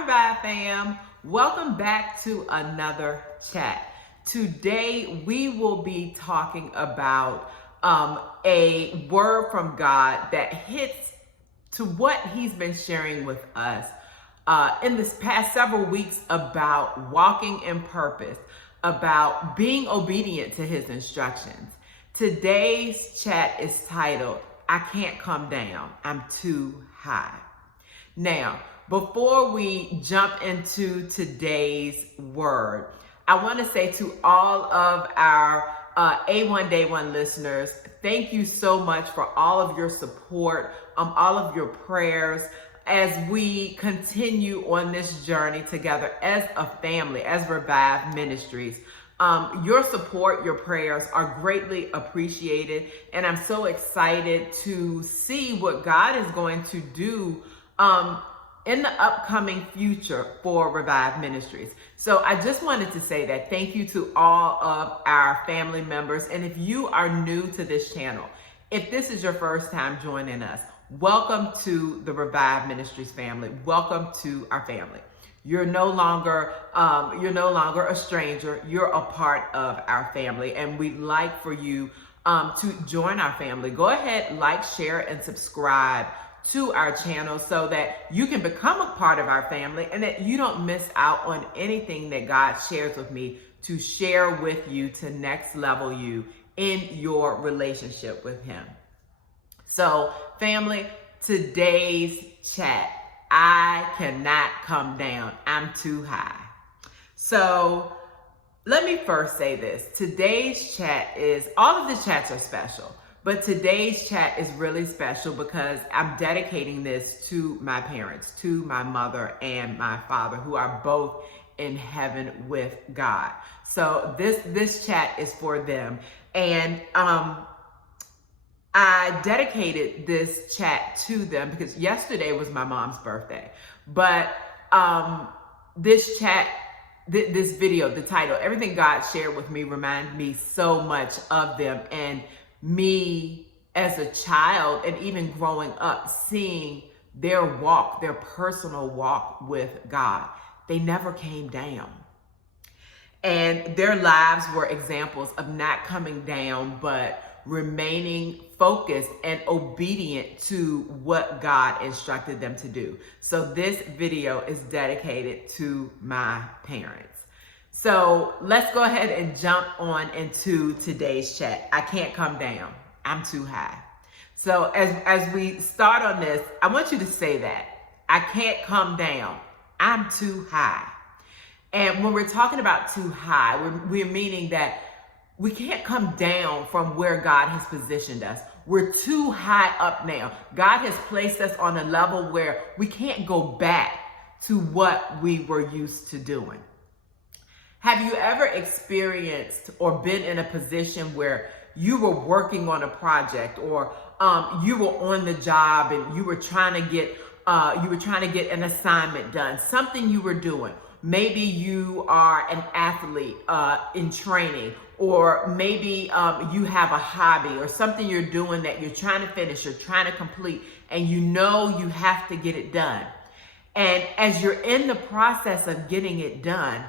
Revive fam, welcome back to another chat. Today we will be talking about a word from God that hits to what he's been sharing with us in this past several weeks about walking in purpose, about being obedient to his instructions. Today's chat is titled, I Can't Come Down, I'm Too High. Now, before we jump into today's word, I want to say to all of our A1 Day 1 listeners, thank you so much for all of your support, all of your prayers as we continue on this journey together as a family, as Revive Ministries. Your support, your prayers are greatly appreciated, and I'm so excited to see what God is going to do in the upcoming future for Revive Ministries. So I just wanted to say that thank you to all of our family members. And if you are new to this channel, if this is your first time joining us, welcome to the Revive Ministries family. Welcome to our family. You're no longer a stranger. You're a part of our family, and we'd like for you to join our family. Go ahead, like, share, and subscribe to our channel so that you can become a part of our family and that you don't miss out on anything that God shares with me to share with you to next level you in your relationship with him. So family, today's chat, I cannot come down, I'm too high. So let me first say this. Today's chat all of the chats are special. But today's chat is really special because I'm dedicating this to my parents, to my mother and my father, who are both in heaven with God. So this chat is for them. And I dedicated this chat to them because yesterday was my mom's birthday. But this chat, this video, the title, everything God shared with me reminded me so much of them and me as a child, and even growing up, seeing their walk, their personal walk with God. They never came down. And their lives were examples of not coming down, but remaining focused and obedient to what God instructed them to do. So this video is dedicated to my parents. So let's go ahead and jump on into today's chat. I can't come down, I'm too high. So as we start on this, I want you to say that. I can't come down, I'm too high. And when we're talking about too high, we're meaning that we can't come down from where God has positioned us. We're too high up now. God has placed us on a level where we can't go back to what we were used to doing. Have you ever experienced or been in a position where you were working on a project, or you were on the job and you were trying to get an assignment done, something you were doing? Maybe you are an athlete in training, or maybe you have a hobby or something you're doing that you're trying to finish, you're trying to complete, and you know you have to get it done. And as you're in the process of getting it done,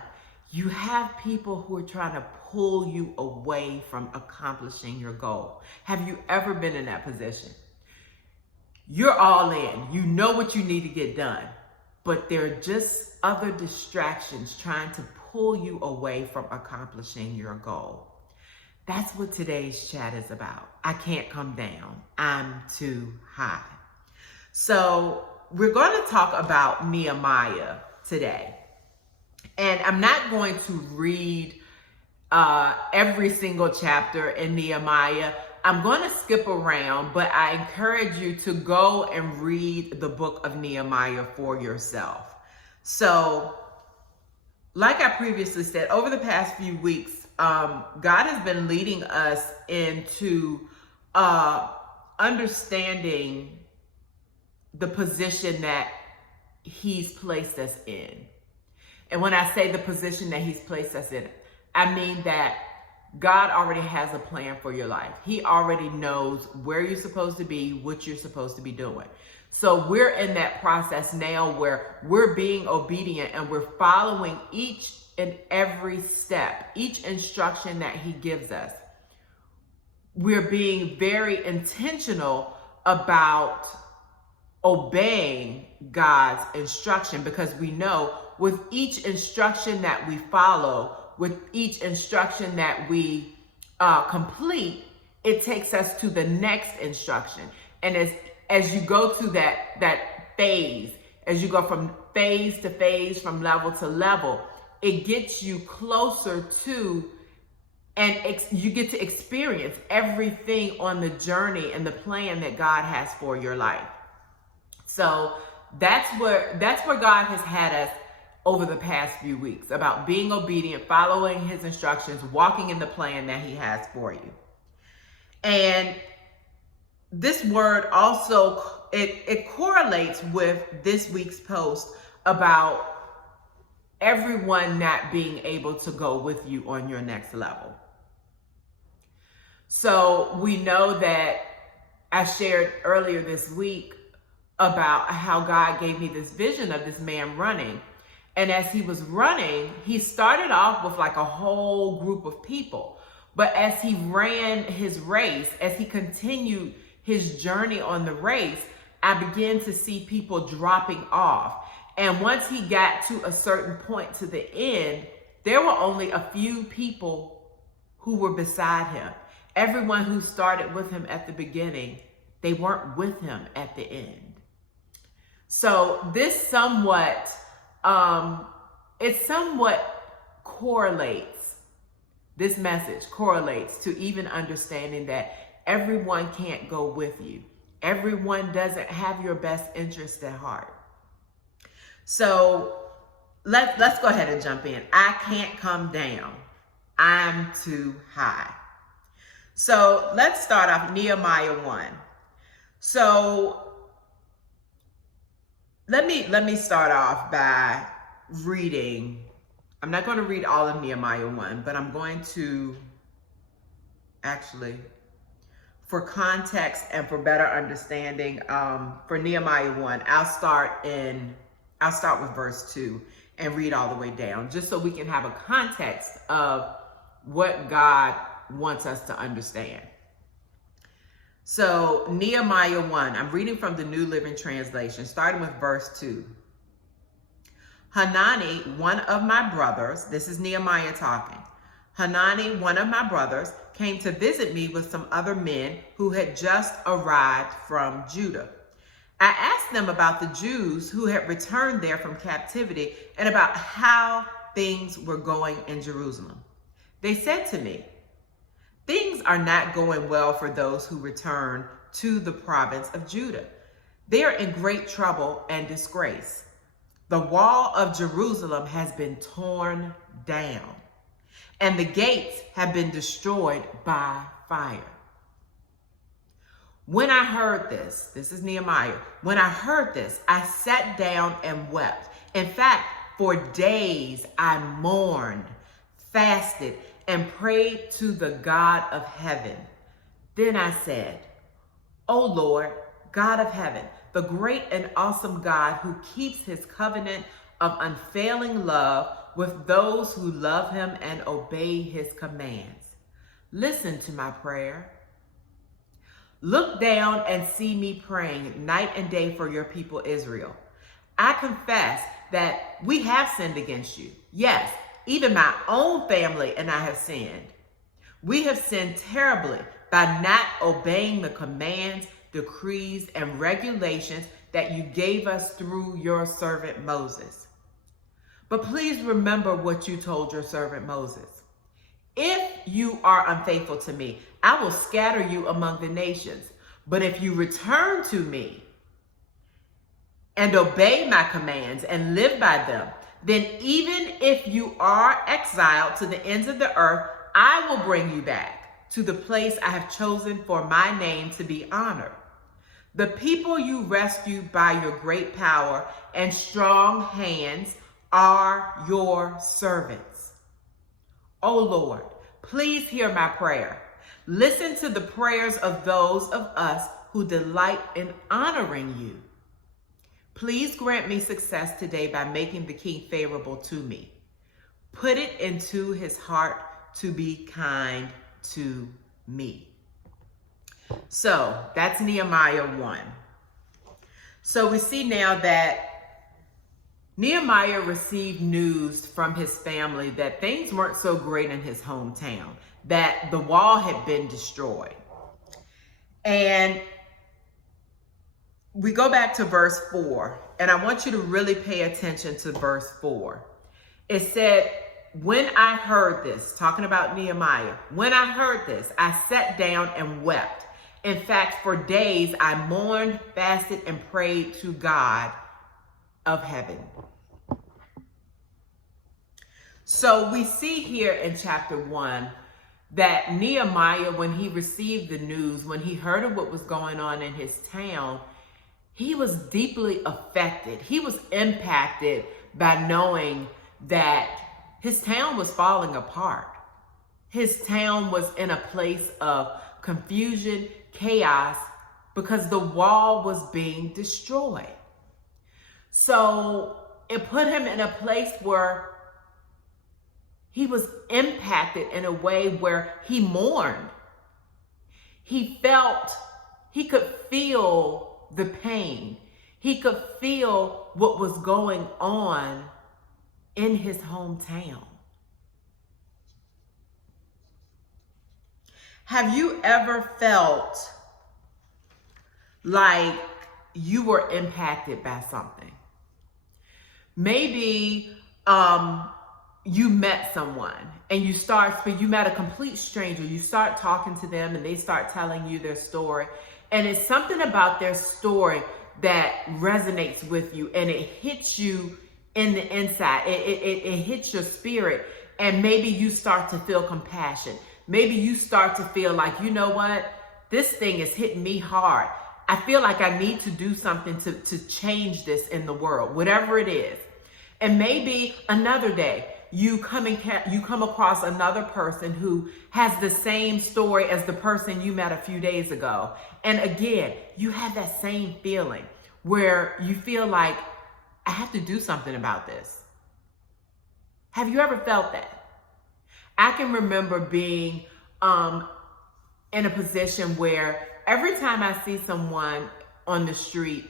you have people who are trying to pull you away from accomplishing your goal. Have you ever been in that position? You're all in. You know what you need to get done, but there are just other distractions trying to pull you away from accomplishing your goal. That's what today's chat is about. I can't come down, I'm too high. So we're going to talk about Nehemiah today. And I'm not going to read every single chapter in Nehemiah. I'm going to skip around, but I encourage you to go and read the book of Nehemiah for yourself. So, like I previously said, over the past few weeks, God has been leading us into understanding the position that he's placed us in. And when I say the position that he's placed us in, I mean that God already has a plan for your life. He already knows where you're supposed to be, what you're supposed to be doing. So we're in that process now where we're being obedient and we're following each and every step, each instruction that he gives us. We're being very intentional about obeying God's instruction, because we know with each instruction that we follow, with each instruction that we complete, it takes us to the next instruction. And as you go through that phase, as you go from phase to phase, from level to level, it gets you closer to, and you get to experience everything on the journey and the plan that God has for your life. So that's where God has had us over the past few weeks, about being obedient, following his instructions, walking in the plan that he has for you. And this word also, it correlates with this week's post about everyone not being able to go with you on your next level. So we know that I shared earlier this week about how God gave me this vision of this man running. And as he was running, he started off with like a whole group of people. But as he ran his race, as he continued his journey on the race, I began to see people dropping off. And once he got to a certain point to the end, there were only a few people who were beside him. Everyone who started with him at the beginning, they weren't with him at the end. So this somewhat correlates, this message correlates to even understanding that everyone can't go with you. Everyone doesn't have your best interest at heart. So let's go ahead and jump in. I can't come down. I'm too high. So let's start off Nehemiah 1. So let me start off by reading. I'm not going to read all of Nehemiah 1, but I'm going to actually, for context and for better understanding, for Nehemiah 1, I'll start with verse 2 and read all the way down, just so we can have a context of what God wants us to understand. So Nehemiah 1, I'm reading from the New Living Translation, starting with verse 2. Hanani, one of my brothers, this is Nehemiah talking. Hanani, one of my brothers, came to visit me with some other men who had just arrived from Judah. I asked them about the Jews who had returned there from captivity and about how things were going in Jerusalem. They said to me, "Things are not going well for those who return to the province of Judah. They are in great trouble and disgrace. The wall of Jerusalem has been torn down, and the gates have been destroyed by fire." When I heard this is Nehemiah. When I heard this, I sat down and wept. In fact, for days I mourned, fasted, and prayed to the God of heaven. Then I said, "O Lord, God of heaven, the great and awesome God who keeps his covenant of unfailing love with those who love him and obey his commands, listen to my prayer. Look down and see me praying night and day for your people Israel. I confess that we have sinned against you. Yes, even my own family and I have sinned. We have sinned terribly by not obeying the commands, decrees, and regulations that you gave us through your servant Moses. But please remember what you told your servant Moses. If you are unfaithful to me, I will scatter you among the nations. But if you return to me and obey my commands and live by them, then even if you are exiled to the ends of the earth, I will bring you back to the place I have chosen for my name to be honored. The people you rescued by your great power and strong hands are your servants. O Lord, please hear my prayer. Listen to the prayers of those of us who delight in honoring you. Please grant me success today by making the king favorable to me. Put it into his heart to be kind to me. So that's Nehemiah 1. So we see now that Nehemiah received news from his family that things weren't so great in his hometown, that the wall had been destroyed. And we go back to verse 4, and I want you to really pay attention to verse 4. It said, when I heard this, talking about Nehemiah, when I heard this, I sat down and wept. In fact, for days I mourned, fasted, and prayed to God of heaven. So we see here in chapter 1 that Nehemiah, when he received the news, when he heard of what was going on in his town, he was deeply affected. He was impacted by knowing that his town was falling apart. His town was in a place of confusion, chaos, because the wall was being destroyed. So it put him in a place where he was impacted in a way where he mourned. He could feel the pain. He could feel what was going on in his hometown. Have you ever felt like you were impacted by something? Maybe you met someone and you met a complete stranger. You start talking to them and they start telling you their story. And it's something about their story that resonates with you and it hits you in the inside. It hits your spirit, and maybe you start to feel compassion. Maybe you start to feel like, you know what? This thing is hitting me hard. I feel like I need to do something to change this in the world, whatever it is. And maybe another day you come across another person who has the same story as the person you met a few days ago. And again, you have that same feeling where you feel like, I have to do something about this. Have you ever felt that? I can remember being in a position where every time I see someone on the street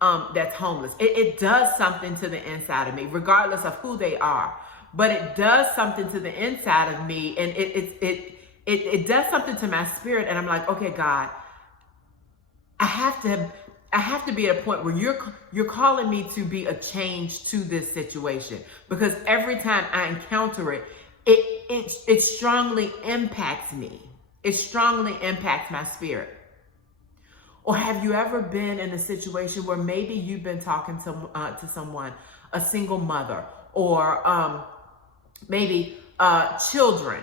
that's homeless, it does something to the inside of me, regardless of who they are. But it does something to the inside of me, and it does something to my spirit. And I'm like, okay, God, I have to be at a point where you're calling me to be a change to this situation, because every time I encounter it, it strongly impacts me. It strongly impacts my spirit. Or have you ever been in a situation where maybe you've been talking to someone, a single mother, or maybe children,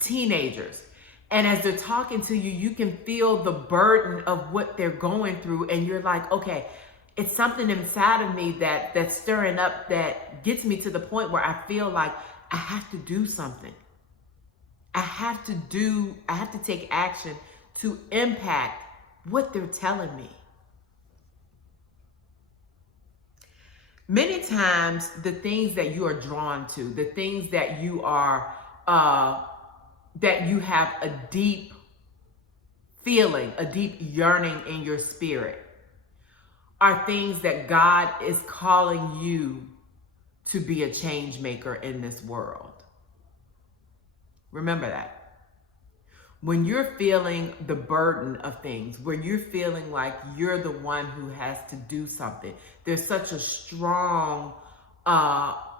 teenagers, and as they're talking to you, you can feel the burden of what they're going through, and you're like, okay, it's something inside of me that's stirring up, that gets me to the point where I feel like I have to do something. I have to take action to impact what they're telling me. Many times, the things that you are drawn to, the things that you are, that you have a deep feeling, a deep yearning in your spirit, are things that God is calling you to be a change maker in this world. Remember that. When you're feeling the burden of things, when you're feeling like you're the one who has to do something, there's such a strong,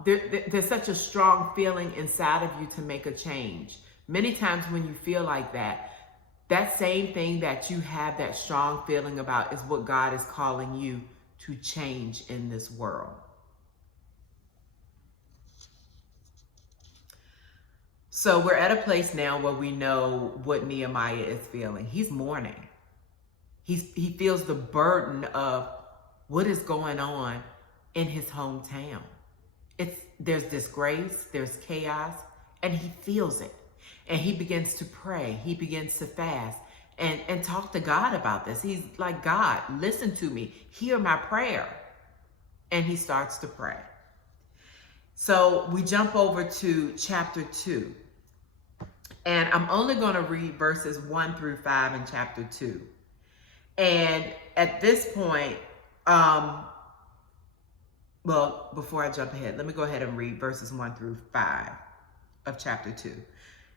there's such a strong feeling inside of you to make a change. Many times when you feel like that, that same thing that you have that strong feeling about is what God is calling you to change in this world. So we're at a place now where we know what Nehemiah is feeling. He's mourning. He feels the burden of what is going on in his hometown. There's disgrace, there's chaos, and he feels it. And he begins to pray. He begins to fast and talk to God about this. He's like, God, listen to me. Hear my prayer. and he starts to pray. So we jump over to chapter 2. And I'm only going to read verses 1 through 5 in chapter 2. And at this point, well, before I jump ahead, let me go ahead and read verses 1 through 5 of chapter 2.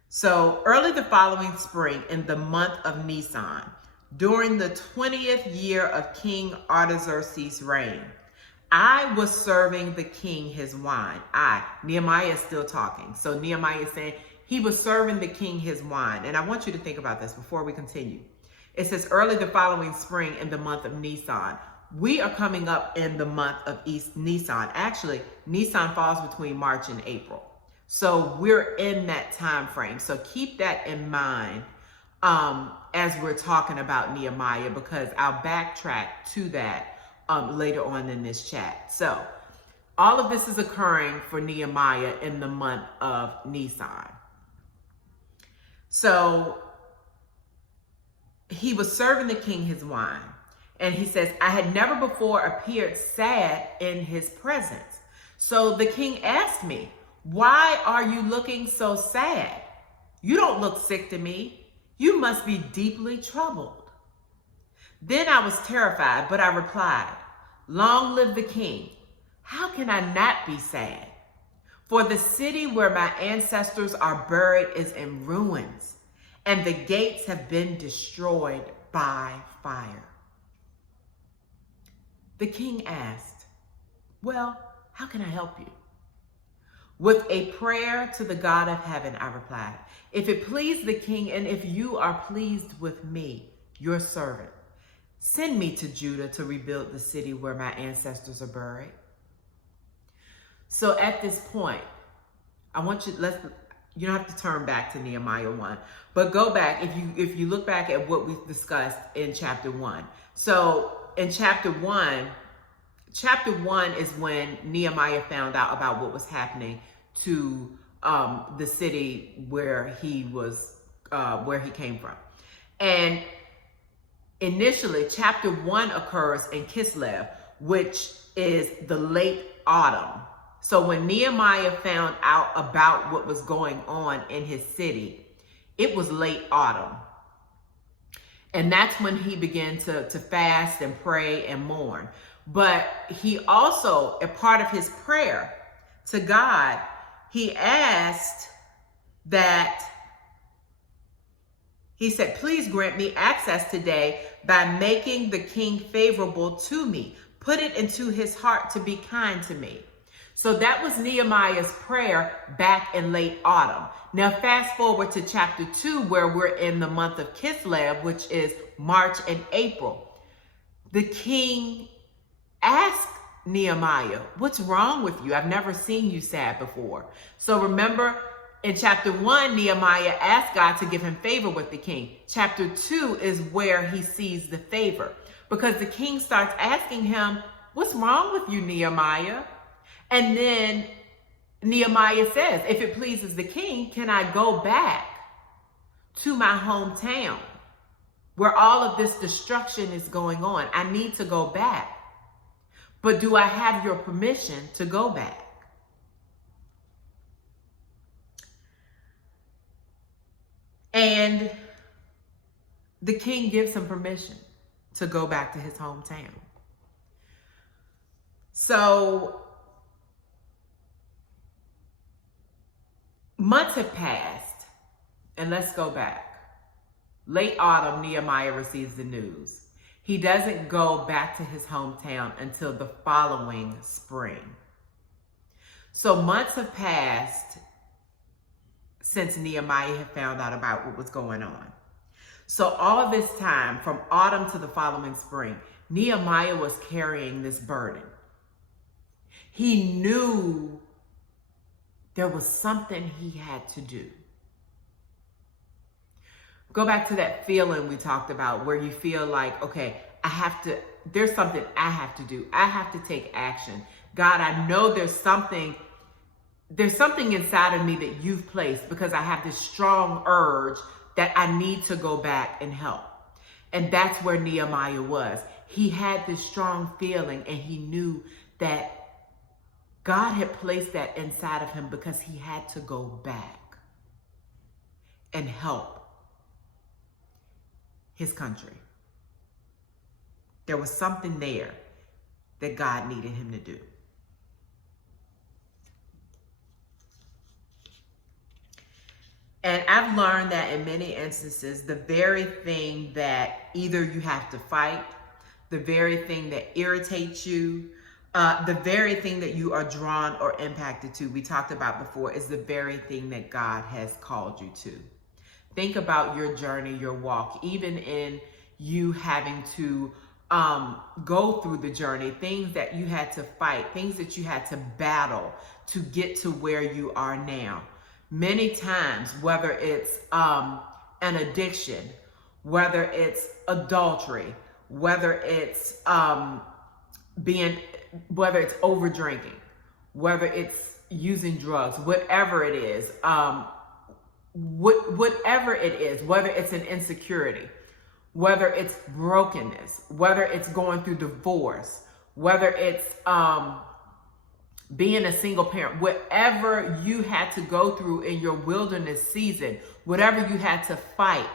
So early the following spring, in the month of Nisan, during the 20th year of King Artaxerxes' reign, I was serving the king his wine. Nehemiah is still talking. So Nehemiah is saying he was serving the king his wine. And I want you to think about this before we continue. It says early the following spring in the month of Nisan. We are coming up in the month of Nisan. Actually, Nisan falls between March and April. So we're in that time frame. So keep that in mind as we're talking about Nehemiah, because I'll backtrack to that later on in this chat. So all of this is occurring for Nehemiah in the month of Nisan. So he was serving the king his wine. And he says, I had never before appeared sad in his presence. So the king asked me, why are you looking so sad? You don't look sick to me. You must be deeply troubled. Then I was terrified, but I replied, long live the king. How can I not be sad? For the city where my ancestors are buried is in ruins, and the gates have been destroyed by fire. The king asked, well, how can I help you? With a prayer to the God of heaven, I replied, if it please the king, and if you are pleased with me, your servant, send me to Judah to rebuild the city where my ancestors are buried. So at this point, I want you, you don't have to turn back to Nehemiah 1, but go back, if you look back at what we discussed in chapter 1. So in chapter 1 is when Nehemiah found out about what was happening to the city where he came from. And initially, chapter 1 occurs in Kislev, which is the late autumn. So when Nehemiah found out about what was going on in his city, it was late autumn. And that's when he began to fast and pray and mourn. But he also, a part of his prayer to God, he asked that, he said, please grant me access today by making the king favorable to me. Put it into his heart to be kind to me. So that was Nehemiah's prayer back in late autumn. Now fast forward to chapter 2, where we're in the month of Kislev, which is March and April. The king asked Nehemiah, what's wrong with you? I've never seen you sad before. So remember, in chapter 1, Nehemiah asked God to give him favor with the king. Chapter 2 is where he sees the favor, because the king starts asking him, what's wrong with you, Nehemiah? And then Nehemiah says, if it pleases the king, can I go back to my hometown where all of this destruction is going on? I need to go back. But do I have your permission to go back? And the king gives him permission to go back to his hometown. So months have passed, and let's go back. Late autumn, Nehemiah receives the news. He doesn't go back to his hometown until the following spring. So months have passed since Nehemiah had found out about what was going on. So all of this time, from autumn to the following spring, Nehemiah was carrying this burden. He knew there was something he had to do. Go back to that feeling we talked about where you feel like, okay, there's something I have to do. I have to take action. God, I know there's something inside of me that you've placed, because I have this strong urge that I need to go back and help. And that's where Nehemiah was. He had this strong feeling, and he knew that God had placed that inside of him because he had to go back and help his country. There was something there that God needed him to do. And I've learned that in many instances, the very thing that either you have to fight, the very thing that irritates you, the very thing that you are drawn or impacted to, we talked about before, is the very thing that God has called you to. Think about your journey, your walk, even in you having to go through the journey, things that you had to fight, things that you had to battle to get to where you are now. Many times, whether it's an addiction, whether it's adultery, whether it's whether it's over drinking, whether it's using drugs, whatever it is, whatever it is, whether it's an insecurity, whether it's brokenness, whether it's going through divorce, whether it's being a single parent, whatever you had to go through in your wilderness season, whatever you had to fight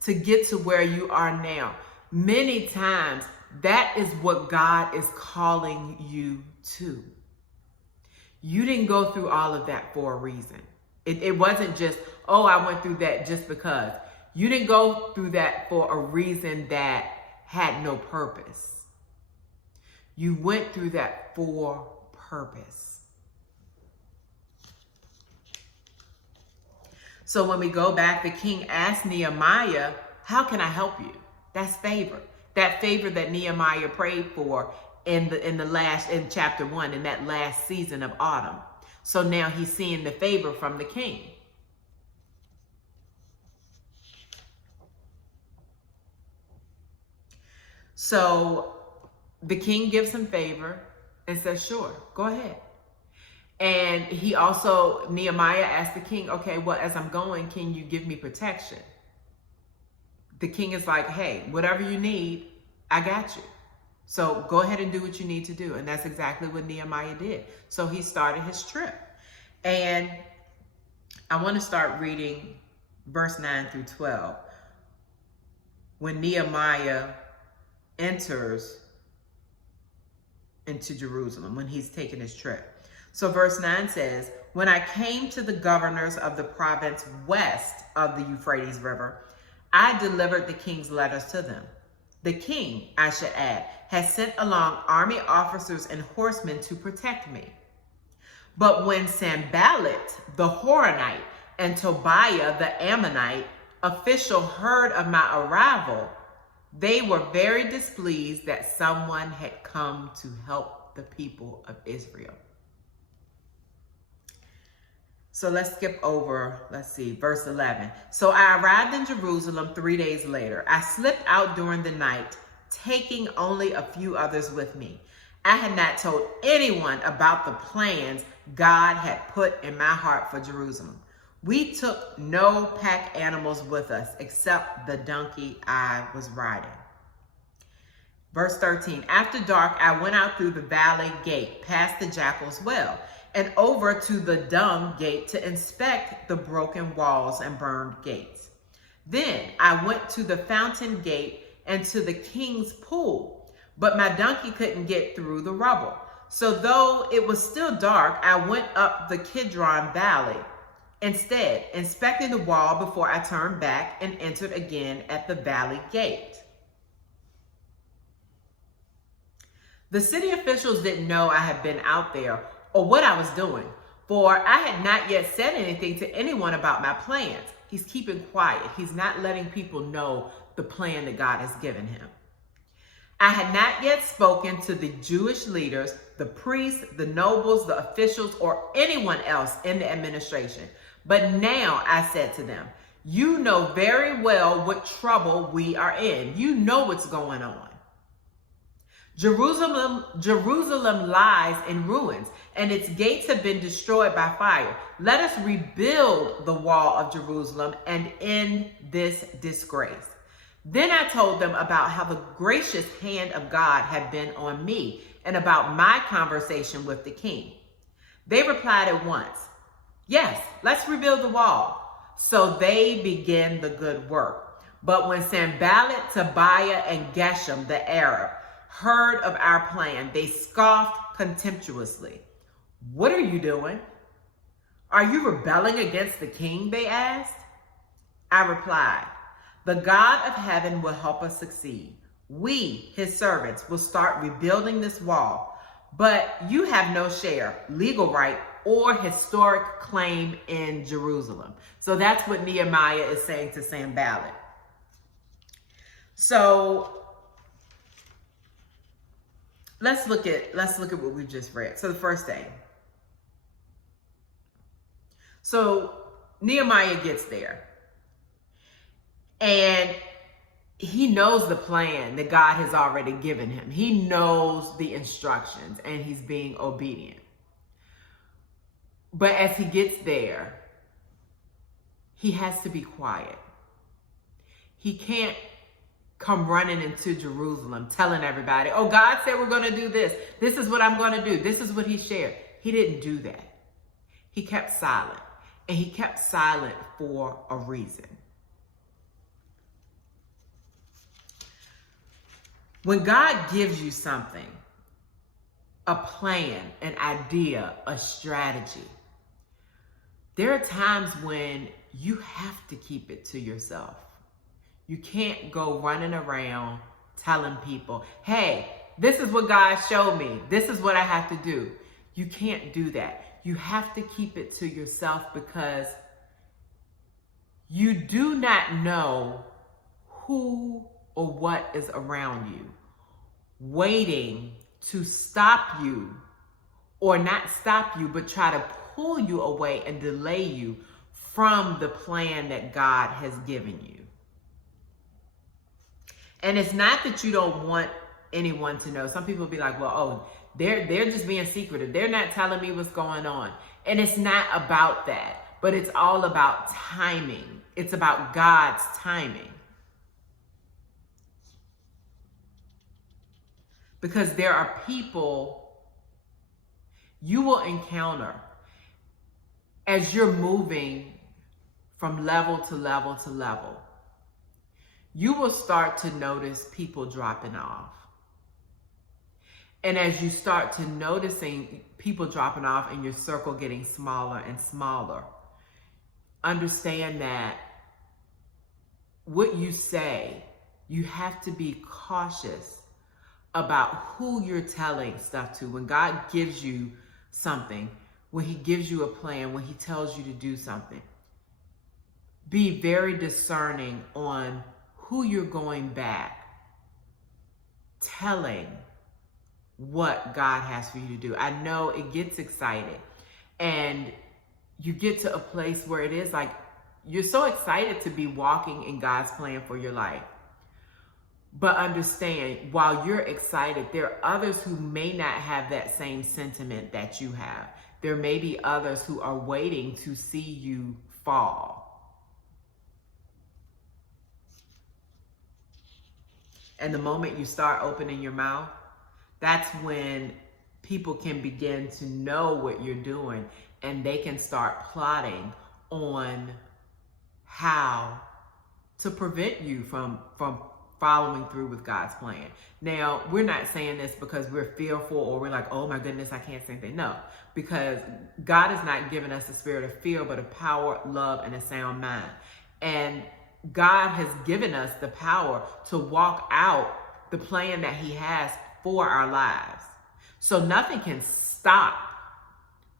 to get to where you are now, many times that is what God is calling you to. You didn't go through all of that for a reason. It wasn't just, oh, I went through that just because. You didn't go through that for a reason that had no purpose. You went through that for purpose. So when we go back, the king asked Nehemiah, how can I help you? That's favor. That favor that Nehemiah prayed for in chapter 1, in that last season of autumn. So now he's seeing the favor from the king. So the king gives him favor and says, sure, go ahead. And he also, Nehemiah asked the king, okay, well, as I'm going, can you give me protection? The king is like, hey, whatever you need, I got you. So go ahead and do what you need to do. And that's exactly what Nehemiah did. So he started his trip. And I want to start reading verse 9 through 12. When Nehemiah enters into Jerusalem, when he's taking his trip. So verse 9 says, when I came to the governors of the province west of the Euphrates River, I delivered the king's letters to them. The king, I should add, has sent along army officers and horsemen to protect me. But when Sanballat, the Horonite, and Tobiah, the Ammonite, official heard of my arrival, they were very displeased that someone had come to help the people of Israel. So let's skip over, verse 11. So I arrived in Jerusalem 3 days later. I slipped out during the night, taking only a few others with me. I had not told anyone about the plans God had put in my heart for Jerusalem. We took no pack animals with us except the donkey I was riding. Verse 13, after dark, I went out through the valley gate, past the jackal's well, and over to the dung gate to inspect the broken walls and burned gates. Then I went to the fountain gate and to the king's pool, but my donkey couldn't get through the rubble. So though it was still dark, I went up the Kidron Valley, instead inspecting the wall before I turned back and entered again at the valley gate. The city officials didn't know I had been out there or what I was doing, for I had not yet said anything to anyone about my plans. He's keeping quiet. He's not letting people know the plan that God has given him. I had not yet spoken to the Jewish leaders, the priests, the nobles, the officials, or anyone else in the administration. But now I said to them, you know very well what trouble we are in. You know what's going on. Jerusalem lies in ruins, and its gates have been destroyed by fire. Let us rebuild the wall of Jerusalem and end this disgrace. Then I told them about how the gracious hand of God had been on me and about my conversation with the king. They replied at once, "Yes, let's rebuild the wall." So they began the good work. But when Sanballat, Tobiah, and Geshem, the Arab, heard of our plan, they scoffed contemptuously. "What are you doing? Are you rebelling against the king?" they asked. I replied, "The God of heaven will help us succeed. We, his servants, will start rebuilding this wall, but you have no share, legal right, or historic claim in Jerusalem." So that's what Nehemiah is saying to Sanballat. So let's look at what we just read. So the first thing. So Nehemiah gets there, and he knows the plan that God has already given him. He knows the instructions, and he's being obedient. But as he gets there, he has to be quiet. He can't come running into Jerusalem telling everybody, "Oh, God said we're going to do this. This is what I'm going to do. This is what he shared." He didn't do that. He kept silent, and he kept silent for a reason. When God gives you something, a plan, an idea, a strategy, there are times when you have to keep it to yourself. You can't go running around telling people, "Hey, this is what God showed me. This is what I have to do." You can't do that. You have to keep it to yourself, because you do not know who or what is around you waiting to stop you, or not stop you, but try to pull you away and delay you from the plan that God has given you. And it's not that you don't want anyone to know. Some people be like, "Well, oh, they're just being secretive. They're not telling me what's going on." And it's not about that, but it's all about timing. It's about God's timing. Because there are people you will encounter as you're moving from level to level to level. You will start to notice people dropping off. And as you start to noticing people dropping off and your circle getting smaller and smaller, understand that what you say, you have to be cautious about who you're telling stuff to. When God gives you something, when he gives you a plan, when he tells you to do something, be very discerning on who you're going back telling what God has for you to do. I know it gets excited, and you get to a place where it is like you're so excited to be walking in God's plan for your life. But understand, while you're excited, there are others who may not have that same sentiment that you have. There may be others who are waiting to see you fall. And the moment you start opening your mouth, that's when people can begin to know what you're doing, and they can start plotting on how to prevent you from following through with God's plan. Now, we're not saying this because we're fearful or we're like, "Oh my goodness, I can't say anything." No, because God has not given us a spirit of fear, but of power, love, and a sound mind. And God has given us the power to walk out the plan that he has for our lives. So nothing can stop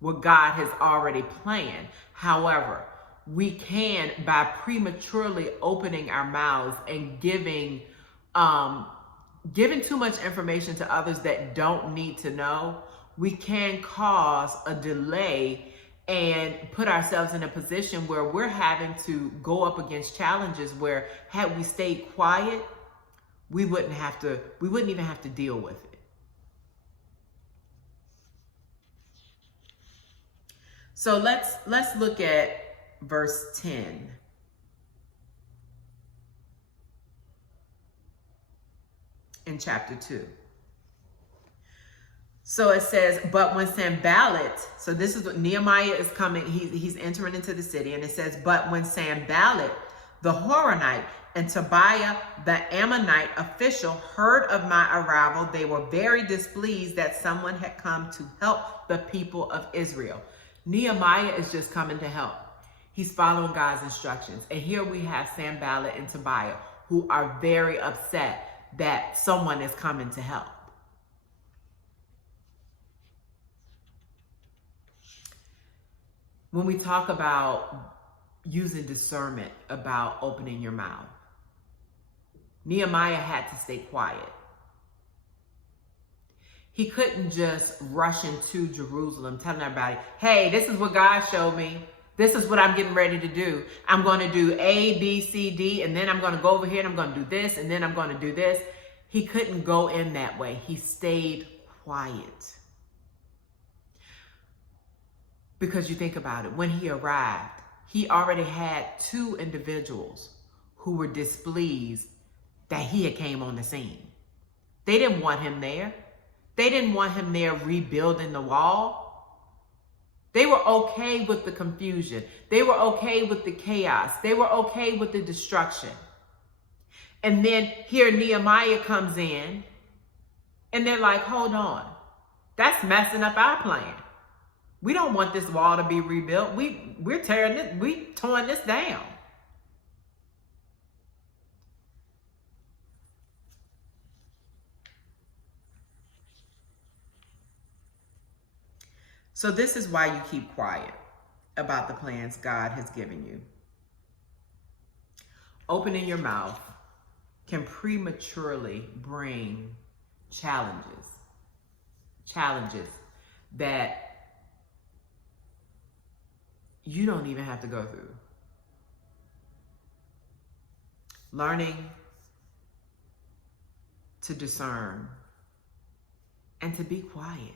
what God has already planned. However, we can, by prematurely opening our mouths and giving too much information to others that don't need to know, we can cause a delay and put ourselves in a position where we're having to go up against challenges where, had we stayed quiet, we wouldn't even have to deal with it. So let's look at verse 10. In chapter 2. So it says, but when Sanballat, so this is what Nehemiah is coming, he's entering into the city, and it says, but when Sanballat, the Horonite, and Tobiah, the Ammonite official, heard of my arrival, they were very displeased that someone had come to help the people of Israel. Nehemiah is just coming to help. He's following God's instructions. And here we have Sanballat and Tobiah, who are very upset that someone is coming to help. When we talk about using discernment about opening your mouth, Nehemiah had to stay quiet. He couldn't just rush into Jerusalem telling everybody, hey, this is what God showed me. This is what I'm getting ready to do. I'm going to do A, B, C, D, and then I'm going to go over here and I'm going to do this, and then I'm going to do this. He couldn't go in that way. He stayed quiet. Because you think about it, when he arrived, he already had 2 individuals who were displeased that he had came on the scene. They didn't want him there. They didn't want him there rebuilding the wall. They were okay with the confusion. They were okay with the chaos. They were okay with the destruction. And then here Nehemiah comes in and they're like, hold on, that's messing up our plan. We don't want this wall to be rebuilt. We're torn this down. So this is why you keep quiet about the plans God has given you. Opening your mouth can prematurely bring challenges that you don't even have to go through. Learning to discern and to be quiet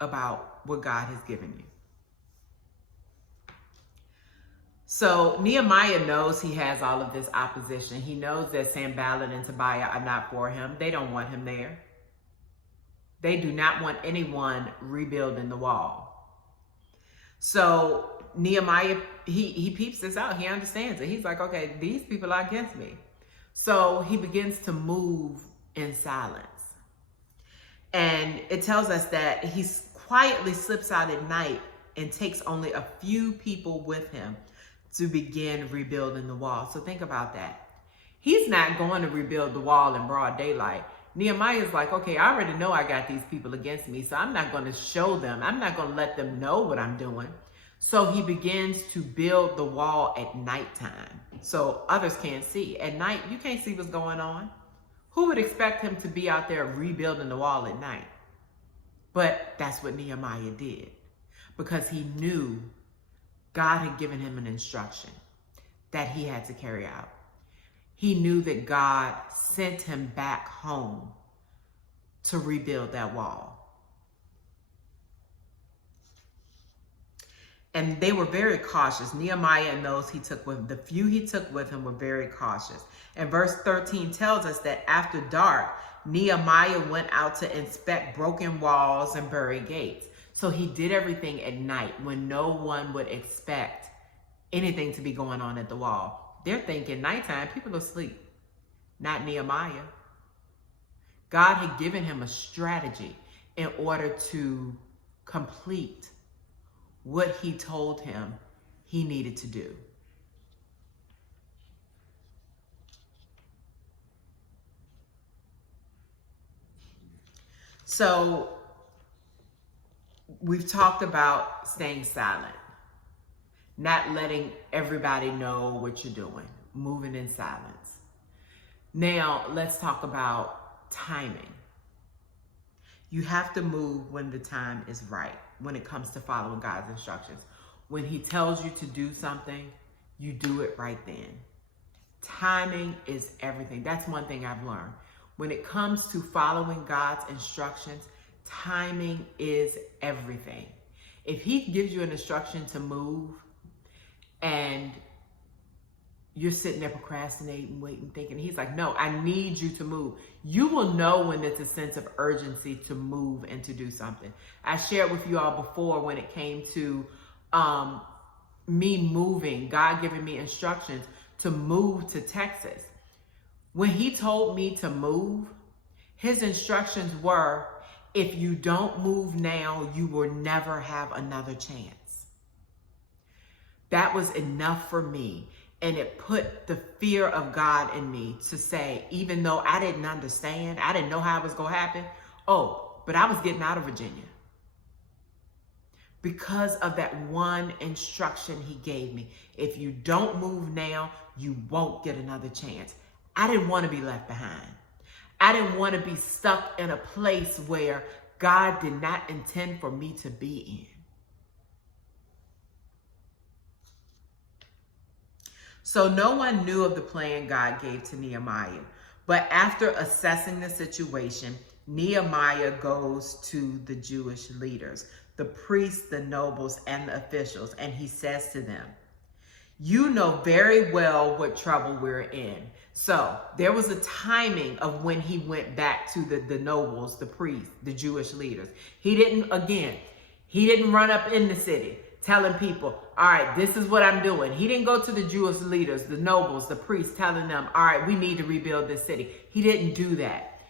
about what God has given you. So Nehemiah knows he has all of this opposition. He knows that Sanballat and Tobiah are not for him. They don't want him there. They do not want anyone rebuilding the wall. So Nehemiah, he peeps this out. He understands it. He's like, okay, these people are against me. So he begins to move in silence. And it tells us that he quietly slips out at night and takes only a few people with him to begin rebuilding the wall. So think about that. He's not going to rebuild the wall in broad daylight. Nehemiah is like, okay, I already know I got these people against me, so I'm not going to show them. I'm not going to let them know what I'm doing. So he begins to build the wall at nighttime so others can't see. At night, you can't see what's going on. Who would expect him to be out there rebuilding the wall at night? But that's what Nehemiah did, because he knew God had given him an instruction that he had to carry out. He knew that God sent him back home to rebuild that wall. And they were very cautious. Nehemiah and those he took with him, the few he took with him, were very cautious. And verse 13 tells us that after dark, Nehemiah went out to inspect broken walls and buried gates. So he did everything at night when no one would expect anything to be going on at the wall. They're thinking nighttime, people are asleep. Not Nehemiah. God had given him a strategy in order to complete what he told him he needed to do. So we've talked about staying silent, not letting everybody know what you're doing, moving in silence. Now let's talk about timing. You have to move when the time is right when it comes to following God's instructions. When he tells you to do something, you do it right then. Timing is everything. That's one thing I've learned. When it comes to following God's instructions, timing is everything. If he gives you an instruction to move and you're sitting there procrastinating, waiting, thinking. He's like, no, I need you to move. You will know when it's a sense of urgency to move and to do something. I shared with you all before when it came to me moving, God giving me instructions to move to Texas. When he told me to move, his instructions were, if you don't move now, you will never have another chance. That was enough for me. And it put the fear of God in me to say, even though I didn't understand, I didn't know how it was going to happen. Oh, but I was getting out of Virginia. Because of that one instruction he gave me. If you don't move now, you won't get another chance. I didn't want to be left behind. I didn't want to be stuck in a place where God did not intend for me to be in. So no one knew of the plan God gave to Nehemiah. But after assessing the situation, Nehemiah goes to the Jewish leaders, the priests, the nobles, and the officials, and he says to them, you know very well what trouble we're in. So there was a timing of when he went back to the nobles, the priests, the Jewish leaders. He didn't run up in the city telling people, all right, this is what I'm doing. He didn't go to the Jewish leaders, the nobles, the priests, telling them, all right, we need to rebuild this city. He didn't do that.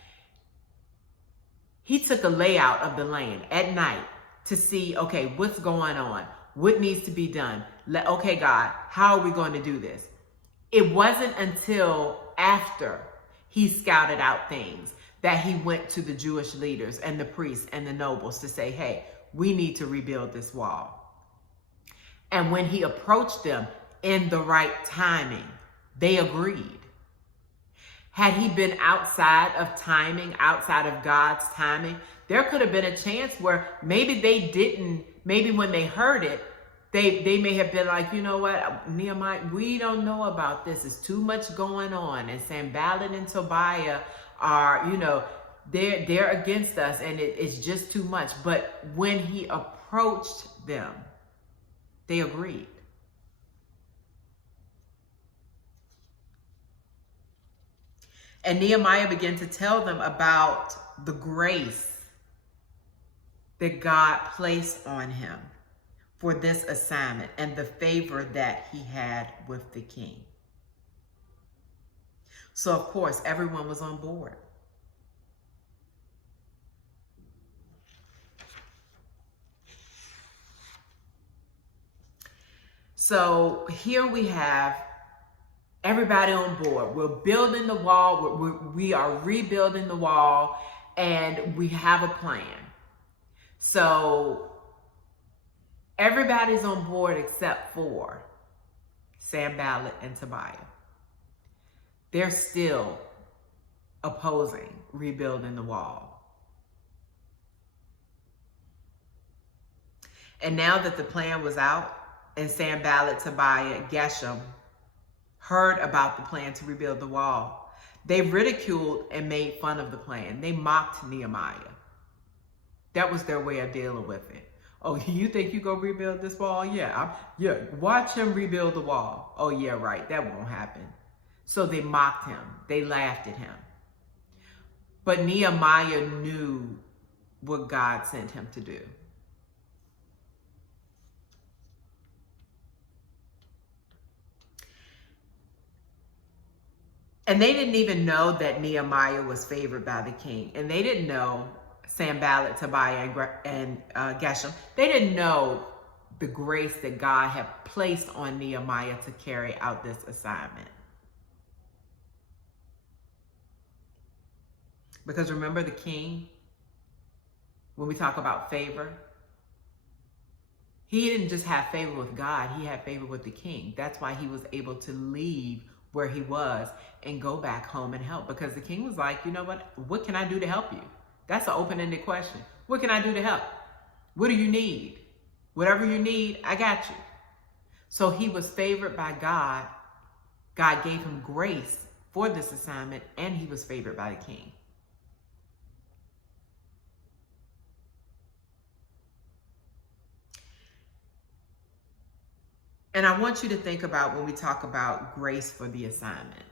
He took a layout of the land at night to see, okay, what's going on? What needs to be done? Okay, God, how are we going to do this? It wasn't until after he scouted out things that he went to the Jewish leaders and the priests and the nobles to say, hey, we need to rebuild this wall. And when he approached them in the right timing, they agreed. Had he been outside of timing, outside of God's timing, there could have been a chance where maybe they didn't, maybe when they heard it, they may have been like, you know what, Nehemiah, we don't know about this. It's too much going on. And Sanballat and Tobiah are, they're against us and it's just too much. But when he approached them, they agreed. And Nehemiah began to tell them about the grace that God placed on him for this assignment and the favor that he had with the king. So, of course, everyone was on board. So here we have everybody on board. We're building the wall. We are rebuilding the wall, and we have a plan. So everybody's on board except for Sanballat and Tobiah. They're still opposing rebuilding the wall. And now that the plan was out, and Sanballat, Tobiah, and Geshem heard about the plan to rebuild the wall, they ridiculed and made fun of the plan. They mocked Nehemiah. That was their way of dealing with it. Oh, you think you go rebuild this wall? Yeah, watch him rebuild the wall. Oh, yeah, right, that won't happen. So they mocked him. They laughed at him. But Nehemiah knew what God sent him to do. And they didn't even know that Nehemiah was favored by the king. And they didn't know Sanballat, Tobiah, and Geshem. They didn't know the grace that God had placed on Nehemiah to carry out this assignment. Because remember the king, when we talk about favor, he didn't just have favor with God, he had favor with the king. That's why he was able to leave where he was and go back home and help, because the king was like, you know what can I do to help you? That's an open-ended question. What can I do to help? What do you need? Whatever you need, I got you. So he was favored by God. God gave him grace for this assignment, and he was favored by the king. And I want you to think about when we talk about grace for the assignment.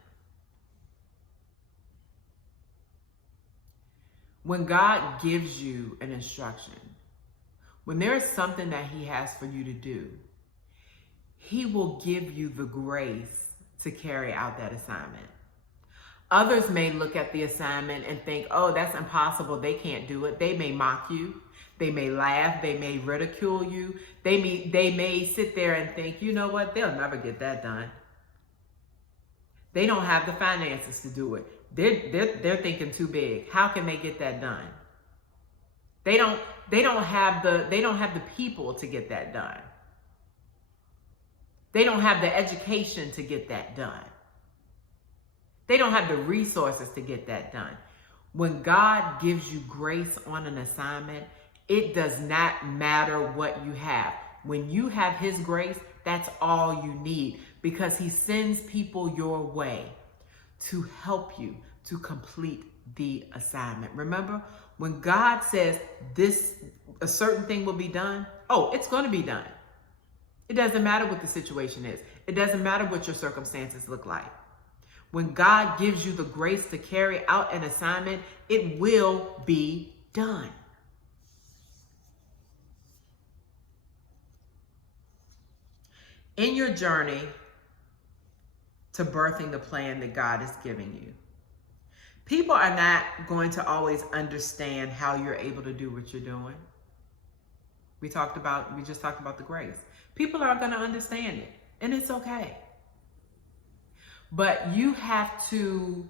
When God gives you an instruction, when there is something that he has for you to do, he will give you the grace to carry out that assignment. Others may look at the assignment and think, oh, that's impossible. They can't do it. They may mock you. They may laugh. They may ridicule you. They may sit there and think, you know what? They'll never get that done. They don't have the finances to do it. They're thinking too big. How can they get that done? They don't have the people to get that done. They don't have the education to get that done. They don't have the resources to get that done. When God gives you grace on an assignment, it does not matter what you have. When you have his grace, that's all you need, because he sends people your way to help you to complete the assignment. Remember, when God says a certain thing will be done, oh, it's going to be done. It doesn't matter what the situation is. It doesn't matter what your circumstances look like. When God gives you the grace to carry out an assignment, it will be done. In your journey to birthing the plan that God is giving you, people are not going to always understand how you're able to do what you're doing. We just talked about the grace. People aren't going to understand it, and it's okay. But you have to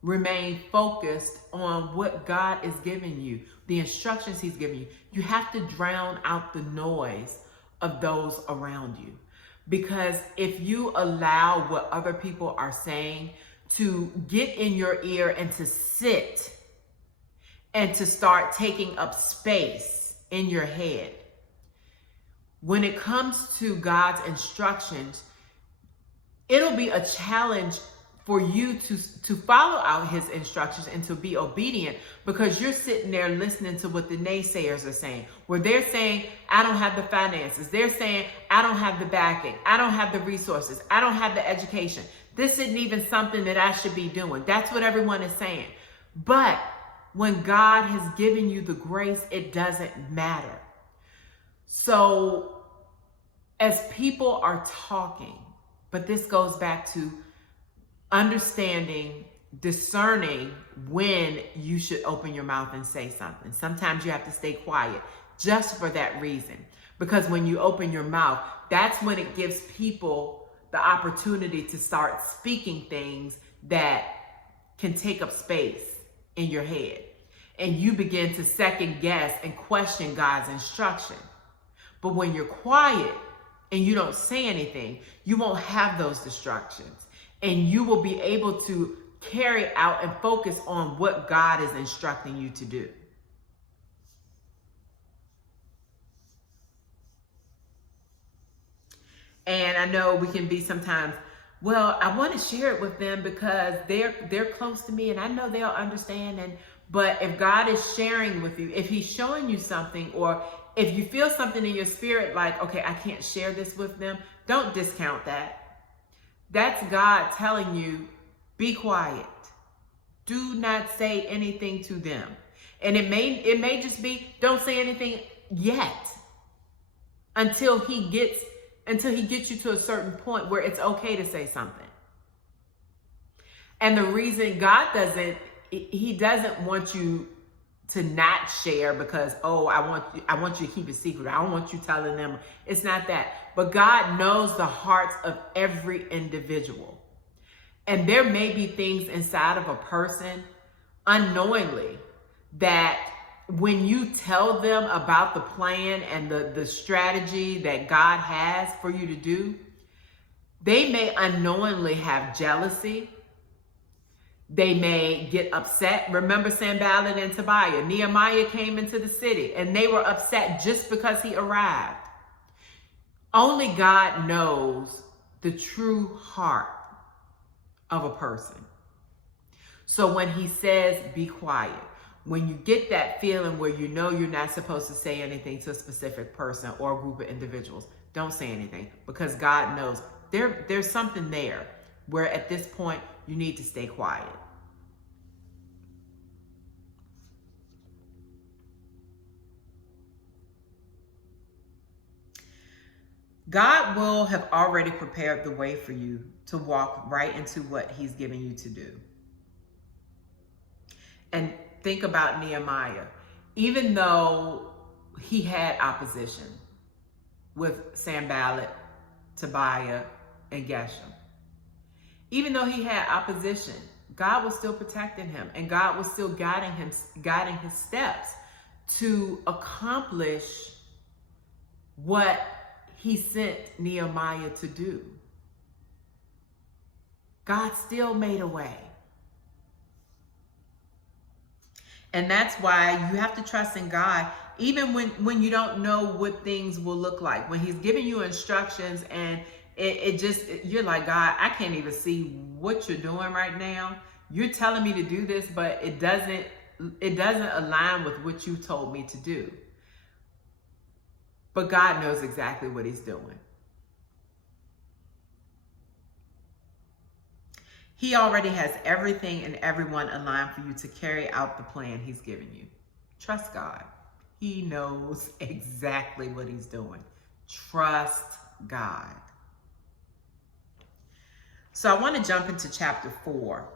remain focused on what God is giving you, the instructions he's giving you. You have to drown out the noise of those around you. Because if you allow what other people are saying to get in your ear and to sit and to start taking up space in your head, when it comes to God's instructions, it'll be a challenge for you to follow out his instructions and to be obedient, because you're sitting there listening to what the naysayers are saying, where they're saying, I don't have the finances. They're saying, I don't have the backing. I don't have the resources. I don't have the education. This isn't even something that I should be doing. That's what everyone is saying. But when God has given you the grace, it doesn't matter. So as people are talking, but this goes back to understanding, discerning when you should open your mouth and say something. Sometimes you have to stay quiet just for that reason. Because when you open your mouth, that's when it gives people the opportunity to start speaking things that can take up space in your head. And you begin to second guess and question God's instruction. But when you're quiet and you don't say anything, you won't have those distractions. And you will be able to carry out and focus on what God is instructing you to do. And I know we can be sometimes, well, I want to share it with them because they're close to me and I know they'll understand. But if God is sharing with you, if he's showing you something, or if you feel something in your spirit like, okay, I can't share this with them, don't discount that. That's God telling you, be quiet. Do not say anything to them. And it may just be, don't say anything yet until he gets you to a certain point where it's okay to say something. And the reason God he doesn't want you to not share because, oh, I want you to keep it secret. I don't want you telling them. It's not that. But God knows the hearts of every individual. And there may be things inside of a person unknowingly that when you tell them about the plan and the strategy that God has for you to do, they may unknowingly have jealousy. They may get upset. Remember Sanballat and Tobiah. Nehemiah came into the city and they were upset just because he arrived. Only God knows the true heart of a person. So when he says, be quiet, when you get that feeling where you know you're not supposed to say anything to a specific person or a group of individuals, don't say anything, because God knows there's something there where at this point you need to stay quiet. God will have already prepared the way for you to walk right into what he's given you to do. And think about Nehemiah. Even though he had opposition with Sanballat, Tobiah, and Geshem, even though he had opposition, God was still protecting him, and God was still guiding his steps to accomplish what he sent Nehemiah to do. God still made a way. And that's why you have to trust in God, even when you don't know what things will look like. When he's giving you instructions and you're like, God, I can't even see what you're doing right now. You're telling me to do this, but it doesn't align with what you told me to do. But God knows exactly what he's doing. He already has everything and everyone aligned for you to carry out the plan he's given you. Trust God. He knows exactly what he's doing. Trust God. So I want to jump into chapter 4.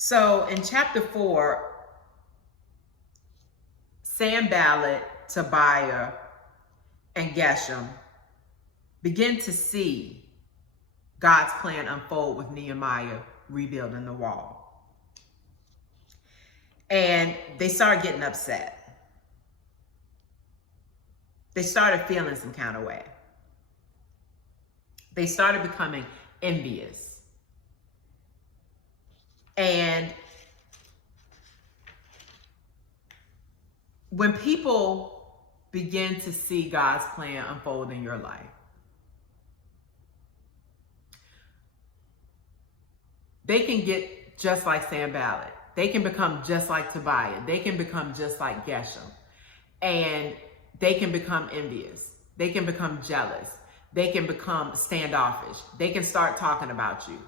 So in chapter 4, Sanballat, Tobiah, and Geshem begin to see God's plan unfold with Nehemiah rebuilding the wall. And they started getting upset. They started feeling some kind of way. They started becoming envious. And when people begin to see God's plan unfold in your life, they can get just like Sanballat. They can become just like Tobiah. They can become just like Geshem. And they can become envious. They can become jealous. They can become standoffish. They can start talking about you.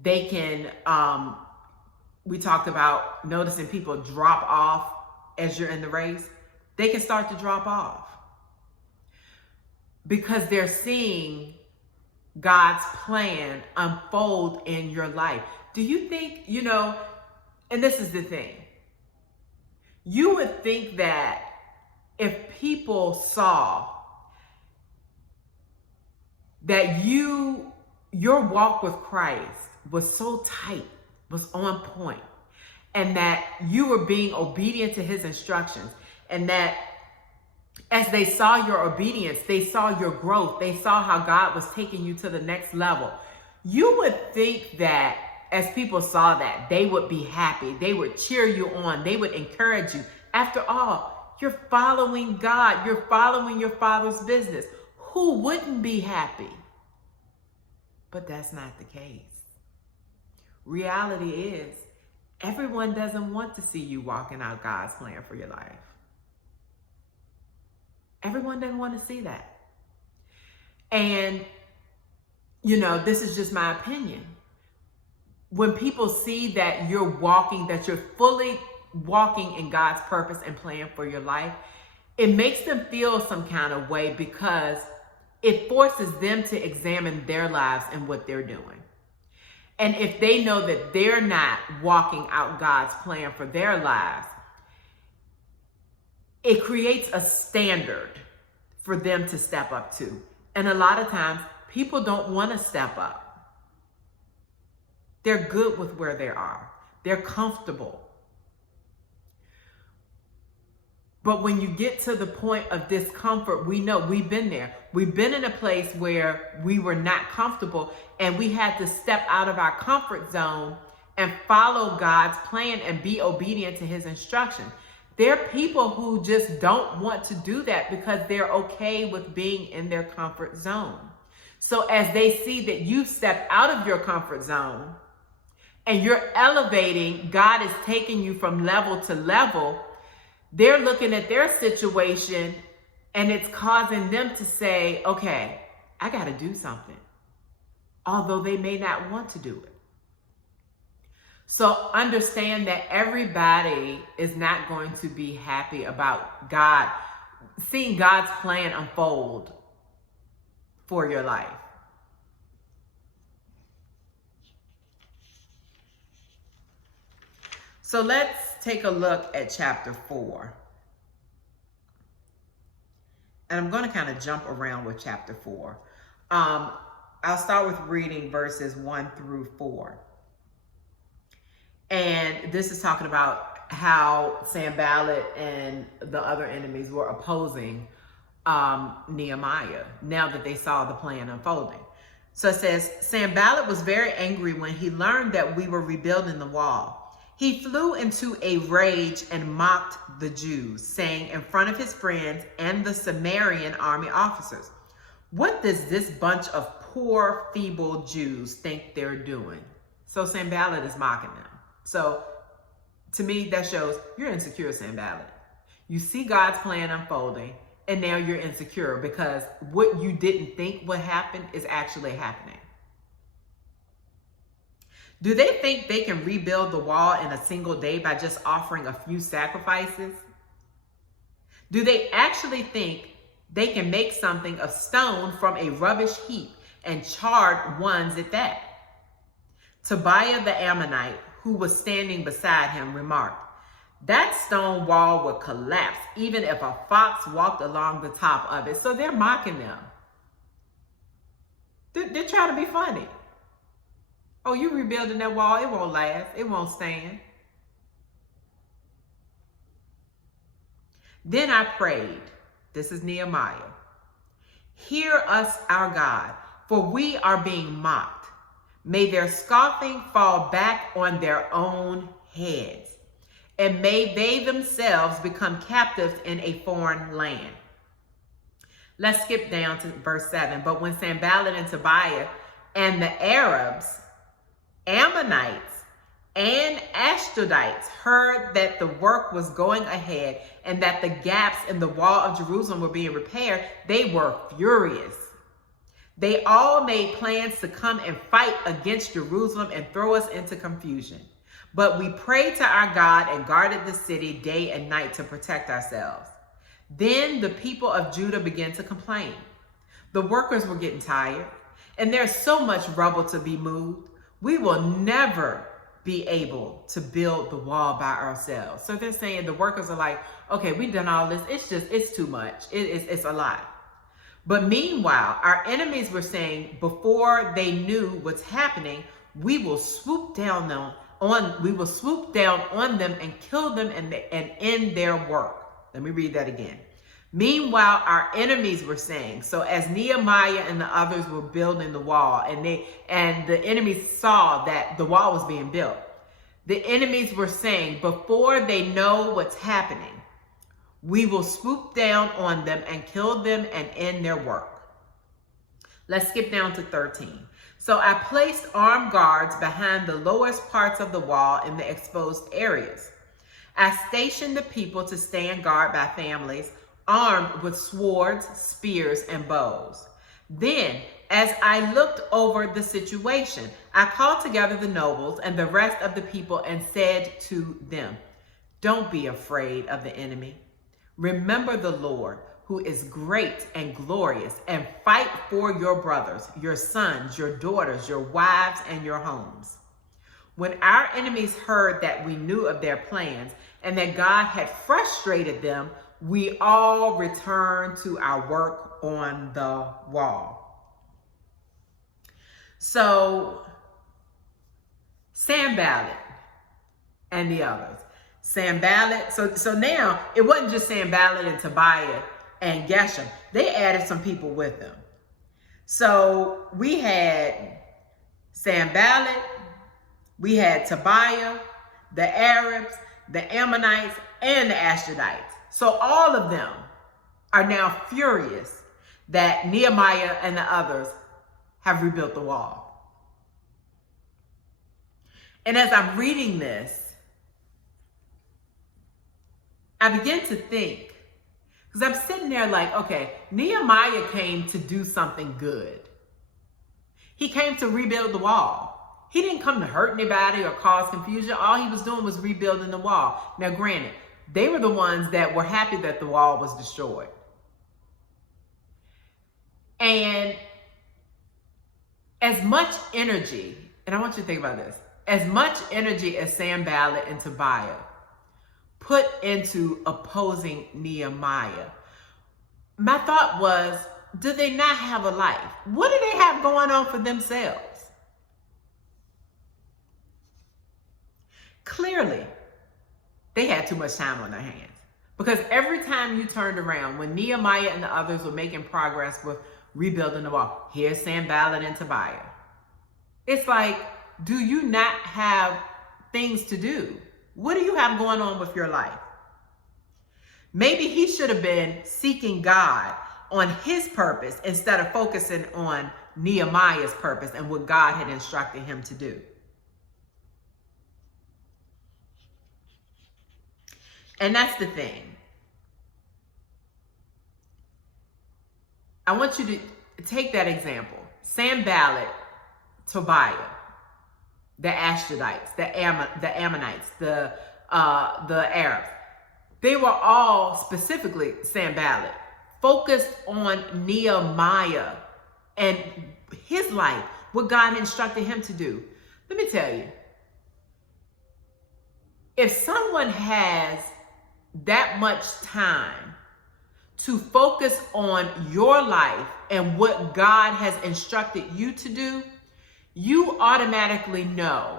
They can, we talked about noticing people drop off as you're in the race. They can start to drop off because they're seeing God's plan unfold in your life. Do you think, and this is the thing, you would think that if people saw that your walk with Christ was so tight, was on point, and that you were being obedient to his instructions, and that as they saw your obedience, they saw your growth, they saw how God was taking you to the next level, you would think that as people saw that, they would be happy, they would cheer you on, they would encourage you. After all, you're following God, you're following your Father's business. Who wouldn't be happy? But that's not the case. Reality is, everyone doesn't want to see you walking out God's plan for your life. Everyone doesn't want to see that. And, this is just my opinion. When people see that you're fully walking in God's purpose and plan for your life, it makes them feel some kind of way because it forces them to examine their lives and what they're doing. And if they know that they're not walking out God's plan for their lives, it creates a standard for them to step up to. And a lot of times, people don't want to step up. They're good with where they are. They're comfortable. But when you get to the point of discomfort, we know we've been there. We've been in a place where we were not comfortable and we had to step out of our comfort zone and follow God's plan and be obedient to his instructions. There are people who just don't want to do that because they're okay with being in their comfort zone. So as they see that you step out of your comfort zone and you're elevating, God is taking you from level to level, they're looking at their situation and it's causing them to say, okay, I got to do something, although they may not want to do it. So understand that everybody is not going to be happy about God, seeing God's plan unfold for your life. So let's take a look at chapter 4. And I'm going to kind of jump around with chapter 4. I'll start with reading verses 1 through 4. And this is talking about how Sanballat and the other enemies were opposing Nehemiah now that they saw the plan unfolding. So it says, Sanballat was very angry when he learned that we were rebuilding the wall. He flew into a rage and mocked the Jews, saying in front of his friends and the Samaritan army officers, "What does this bunch of poor, feeble Jews think they're doing?" So Sanballat is mocking them. So to me, that shows you're insecure, Sanballat. You see God's plan unfolding, and now you're insecure because what you didn't think would happen is actually happening. Do they think they can rebuild the wall in a single day by just offering a few sacrifices? Do they actually think they can make something of stone from a rubbish heap and charred ones at that? Tobiah the Ammonite, who was standing beside him, remarked, "That stone wall would collapse even if a fox walked along the top of it." So they're mocking them. They're trying to be funny. Oh, you rebuilding that wall, it won't last. It won't stand. Then I prayed. This is Nehemiah. "Hear us, our God, for we are being mocked. May their scoffing fall back on their own heads, and may they themselves become captives in a foreign land." Let's skip down to verse 7. But when Sanballat and Tobiah and the Arabs, Ammonites, and Ashdodites heard that the work was going ahead and that the gaps in the wall of Jerusalem were being repaired, they were furious. They all made plans to come and fight against Jerusalem and throw us into confusion. But we prayed to our God and guarded the city day and night to protect ourselves. Then the people of Judah began to complain. The workers were getting tired, and there's so much rubble to be moved. We will never be able to build the wall by ourselves. So they're saying, the workers are like, okay, we've done all this. It's too much. It's a lot. But meanwhile, our enemies were saying, before they knew what's happening, we will swoop down on them and kill them and end their work. Let me read that again. Meanwhile, our enemies were saying, so as Nehemiah and the others were building the wall, and the enemies saw that the wall was being built, the enemies were saying, before they know what's happening, we will swoop down on them and kill them and end their work. Let's skip down to 13. So I placed armed guards behind the lowest parts of the wall in the exposed areas. I stationed the people to stand guard by families, armed with swords, spears, and bows. Then, as I looked over the situation, I called together the nobles and the rest of the people and said to them, "Don't be afraid of the enemy. Remember the Lord, who is great and glorious, and fight for your brothers, your sons, your daughters, your wives, and your homes." When our enemies heard that we knew of their plans and that God had frustrated them, we all returned to our work on the wall. So Sanballat and the others. Sanballat, so now it wasn't just Sanballat and Tobiah and Geshem. They added some people with them. So we had Sanballat, we had Tobiah, the Arabs, the Ammonites, and the Ashdodites. So all of them are now furious that Nehemiah and the others have rebuilt the wall. And as I'm reading this, I begin to think, because I'm sitting there like, okay, Nehemiah came to do something good. He came to rebuild the wall. He didn't come to hurt anybody or cause confusion. All he was doing was rebuilding the wall. Now, granted, they were the ones that were happy that the wall was destroyed. And as much energy, and I want you to think about this, as much energy as Sanballat and Tobiah put into opposing Nehemiah, my thought was, do they not have a life? What do they have going on for themselves? Clearly, they had too much time on their hands. Because every time you turned around, when Nehemiah and the others were making progress with rebuilding the wall, here's Sanballat and Tobiah. It's like, do you not have things to do? What do you have going on with your life? Maybe he should have been seeking God on his purpose instead of focusing on Nehemiah's purpose and what God had instructed him to do. And that's the thing. I want you to take that example. Sanballat, Tobiah, the Ashdodites, the Ammonites, the Arabs. They were all, specifically Sanballat, focused on Nehemiah and his life, what God instructed him to do. Let me tell you, if someone has that much time to focus on your life and what God has instructed you to do, you automatically know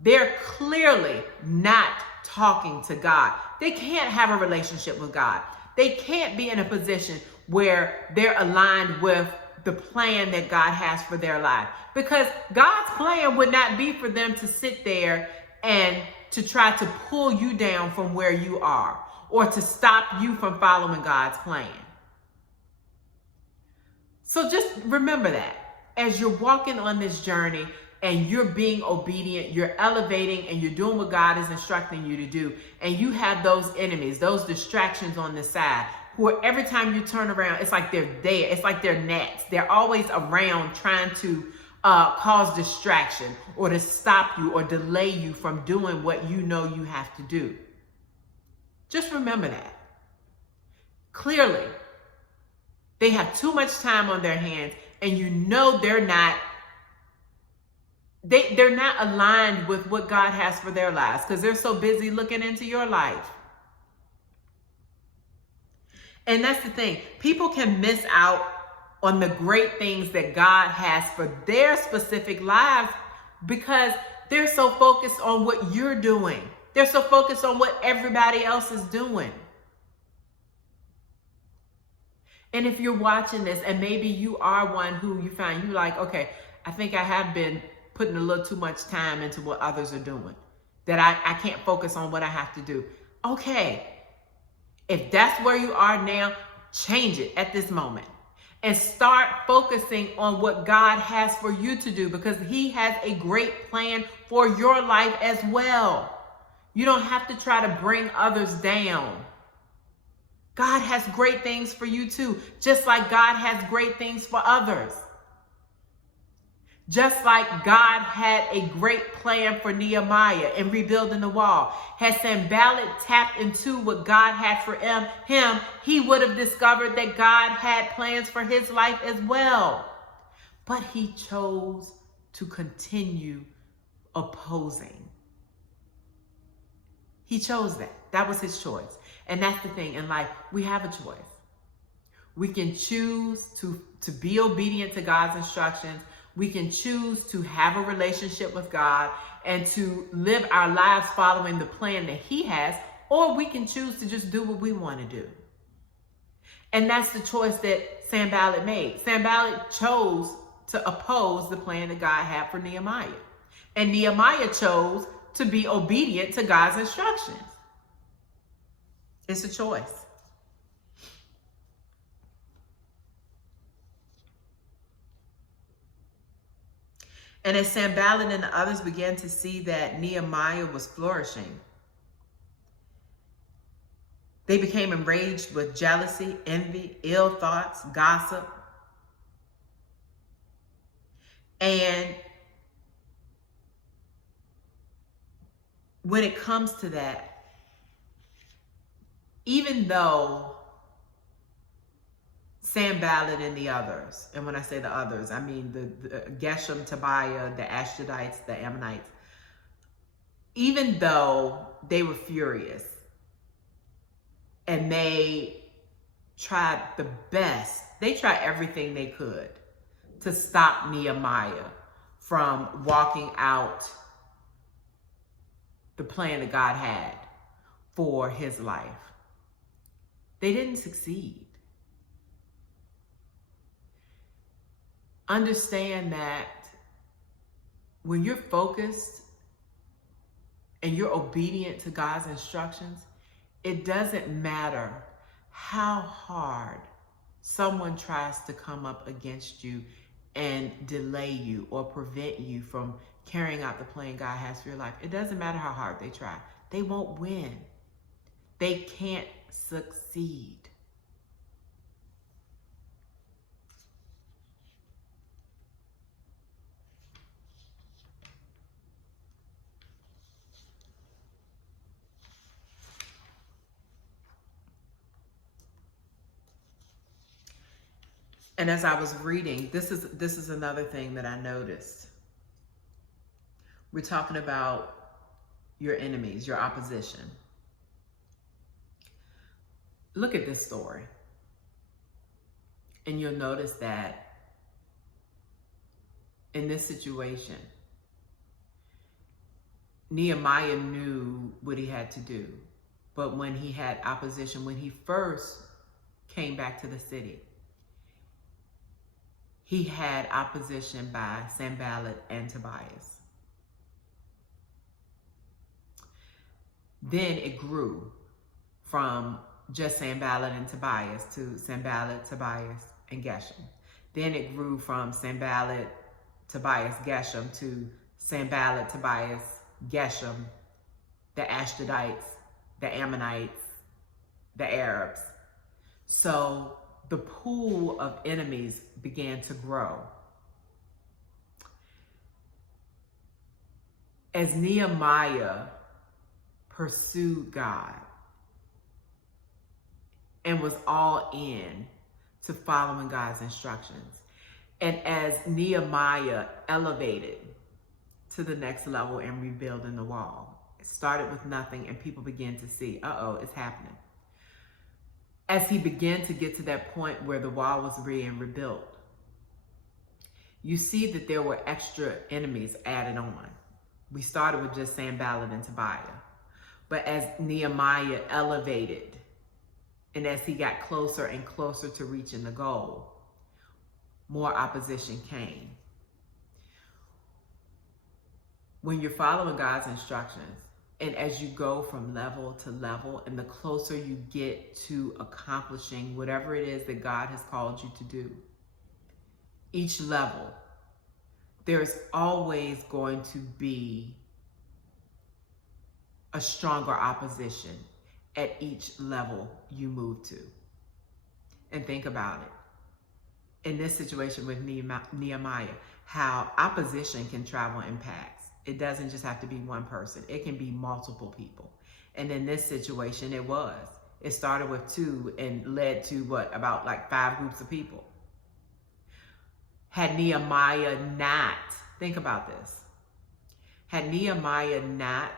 they're clearly not talking to God. They can't have a relationship with God. They can't be in a position where they're aligned with the plan that God has for their life. Because God's plan would not be for them to sit there and to try to pull you down from where you are or to stop you from following God's plan. So just remember that as you're walking on this journey and you're being obedient, you're elevating and you're doing what God is instructing you to do, and you have those enemies, those distractions on the side, who are, every time you turn around, it's like they're there. It's like they're gnats. They're always around trying to cause distraction or to stop you or delay you from doing what you know you have to do. Just remember that. Clearly, they have too much time on their hands, and you know they're not aligned with what God has for their lives because they're so busy looking into your life. And that's the thing. People can miss out on the great things that God has for their specific lives because they're so focused on what you're doing. They're so focused on what everybody else is doing. And if you're watching this and maybe you are one who you find you like, okay, I think I have been putting a little too much time into what others are doing, that I can't focus on what I have to do. Okay, if that's where you are now, change it at this moment and start focusing on what God has for you to do because He has a great plan for your life as well. You don't have to try to bring others down. God has great things for you too, just like God has great things for others. Just like God had a great plan for Nehemiah in rebuilding the wall. Had Sanballat tapped into what God had for him, he would have discovered that God had plans for his life as well. But he chose to continue opposing. He chose that. That was his choice. And that's the thing in life. We have a choice. We can choose to be obedient to God's instructions. We can choose to have a relationship with God and to live our lives following the plan that He has, or we can choose to just do what we want to do. And that's the choice that Sanballat made. Sanballat chose to oppose the plan that God had for Nehemiah. And Nehemiah chose to be obedient to God's instructions. It's a choice. And as Sanballat and the others began to see that Nehemiah was flourishing, they became enraged with jealousy, envy, ill thoughts, gossip. And when it comes to that, even though Sanballat and the others, and when I say the others, I mean the Geshem, Tobiah, the Ashdodites, the Ammonites, even though they were furious and they tried the best, they tried everything they could to stop Nehemiah from walking out the plan that God had for his life. They didn't succeed. Understand that when you're focused and you're obedient to God's instructions, it doesn't matter how hard someone tries to come up against you and delay you or prevent you from carrying out the plan God has for your life. It doesn't matter how hard they try. They won't win. They can't succeed. And as I was reading, this is another thing that I noticed. We're talking about your enemies, your opposition. Look at this story. And you'll notice that in this situation, Nehemiah knew what he had to do. But when he had opposition, when he first came back to the city, he had opposition by Sanballat and Tobias. Then it grew from just Sanballat and Tobias to Sanballat, Tobias, and Geshem. Then it grew from Sanballat, Tobias, Geshem to Sanballat, Tobias, Geshem, the Ashdodites, the Ammonites, the Arabs. So the pool of enemies began to grow. As Nehemiah pursued God and was all in to following God's instructions, and as Nehemiah elevated to the next level and rebuilding the wall, it started with nothing and people began to see, it's happening. As he began to get to that point where the wall was being rebuilt, you see that there were extra enemies added on. We started with just Sanballat and Tobiah. But as Nehemiah elevated and as he got closer and closer to reaching the goal, more opposition came. When you're following God's instructions, and as you go from level to level, and the closer you get to accomplishing whatever it is that God has called you to do, each level, there's always going to be a stronger opposition at each level you move to. And think about it. In this situation with Nehemiah, how opposition can travel in packs. It doesn't just have to be one person. It can be multiple people. And in this situation, it was. It started with 2 and led to about 5 groups of people. Had Nehemiah not, think about this. Had Nehemiah not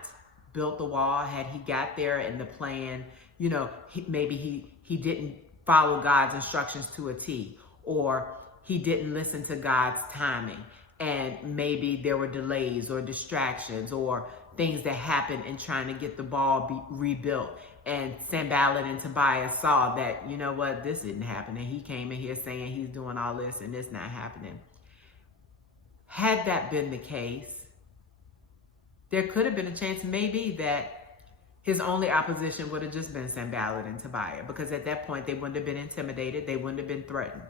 built the wall, had he got there and the plan, maybe he didn't follow God's instructions to a T, or he didn't listen to God's timing. And maybe there were delays or distractions or things that happened in trying to get the wall rebuilt. And Sanballat and Tobias saw that, this didn't happen. And he came in here saying he's doing all this and it's not happening. Had that been the case, there could have been a chance maybe that His only opposition would have just been Sanballat and Tobiah, because at that point they wouldn't have been intimidated, they wouldn't have been threatened,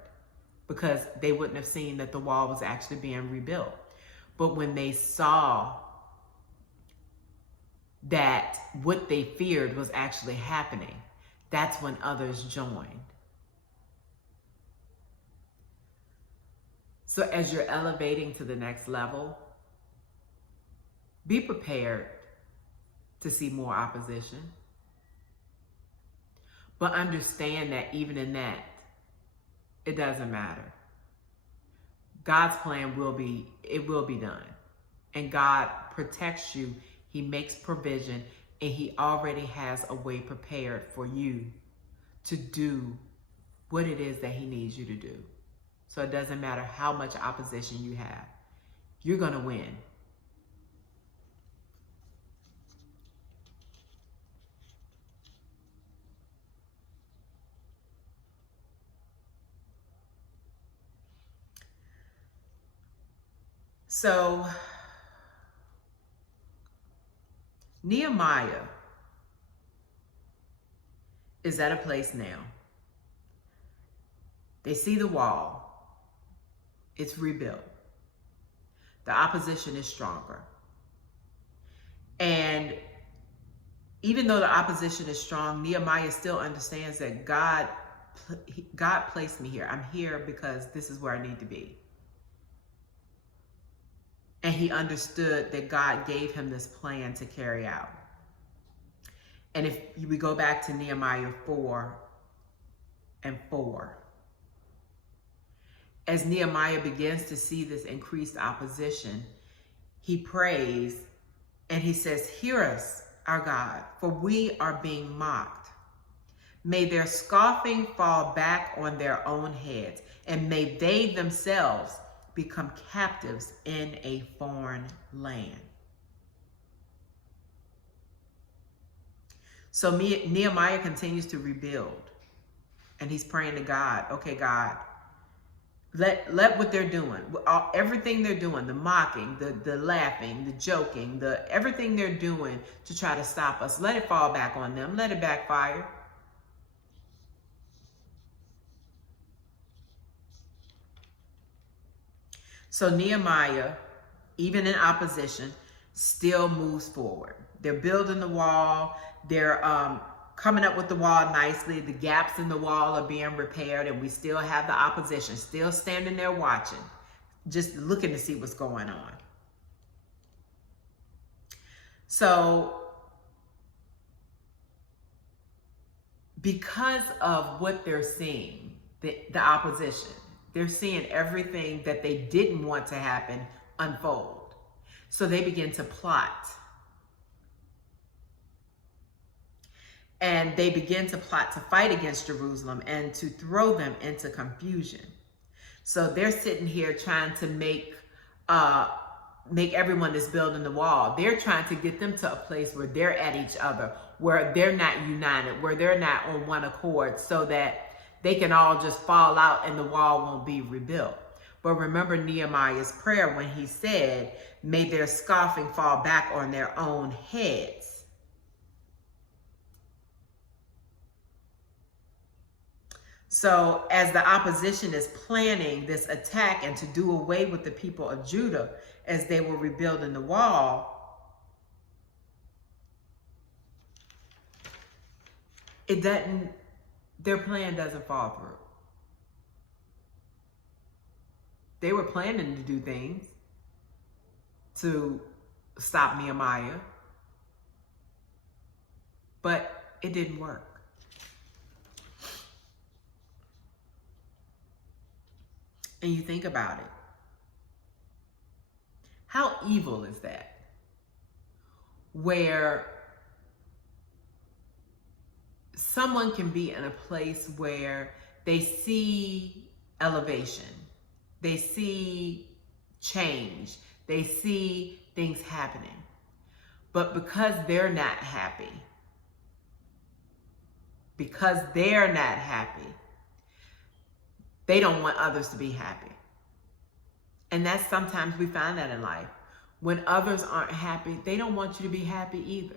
because they wouldn't have seen that the wall was actually being rebuilt. But when they saw that what they feared was actually happening, that's when others joined. So as you're elevating to the next level, be prepared to see more opposition. But understand that even in that, it doesn't matter. God's plan will be done. And God protects you. He makes provision, and he already has a way prepared for you to do what it is that he needs you to do. So it doesn't matter how much opposition you have. You're going to win. So Nehemiah is at a place now. They see the wall. It's rebuilt. The opposition is stronger. And even though the opposition is strong, Nehemiah still understands that God placed me here. I'm here because this is where I need to be. And he understood that God gave him this plan to carry out. And if we go back to Nehemiah 4:4, as Nehemiah begins to see this increased opposition, he prays and he says, "Hear us, our God, for we are being mocked. May their scoffing fall back on their own heads, and may they themselves become captives in a foreign land." So Nehemiah continues to rebuild, and he's praying to God, okay, God, let what they're doing, everything they're doing, the mocking, the laughing, the joking, everything they're doing to try to stop us, let it fall back on them, let it backfire. So Nehemiah, even in opposition, still moves forward. They're building the wall. They're coming up with the wall nicely. The gaps in the wall are being repaired, and we still have the opposition still standing there watching, just looking to see what's going on. So because of what they're seeing, the opposition, they're seeing everything that they didn't want to happen unfold. So they begin to plot. And they begin to plot to fight against Jerusalem and to throw them into confusion. So they're sitting here trying to make everyone that's building the wall, they're trying to get them to a place where they're at each other, where they're not united, where they're not on one accord, so that they can all just fall out and the wall won't be rebuilt. But remember Nehemiah's prayer when he said, "May their scoffing fall back on their own heads." So as the opposition is planning this attack and to do away with the people of Judah as they were rebuilding the wall, their plan doesn't fall through. They were planning to do things to stop Nehemiah, but it didn't work. And you think about it. How evil is that? Where someone can be in a place where they see elevation, they see change, they see things happening, but because they're not happy, they don't want others to be happy. And that's sometimes we find that in life. When others aren't happy, they don't want you to be happy either.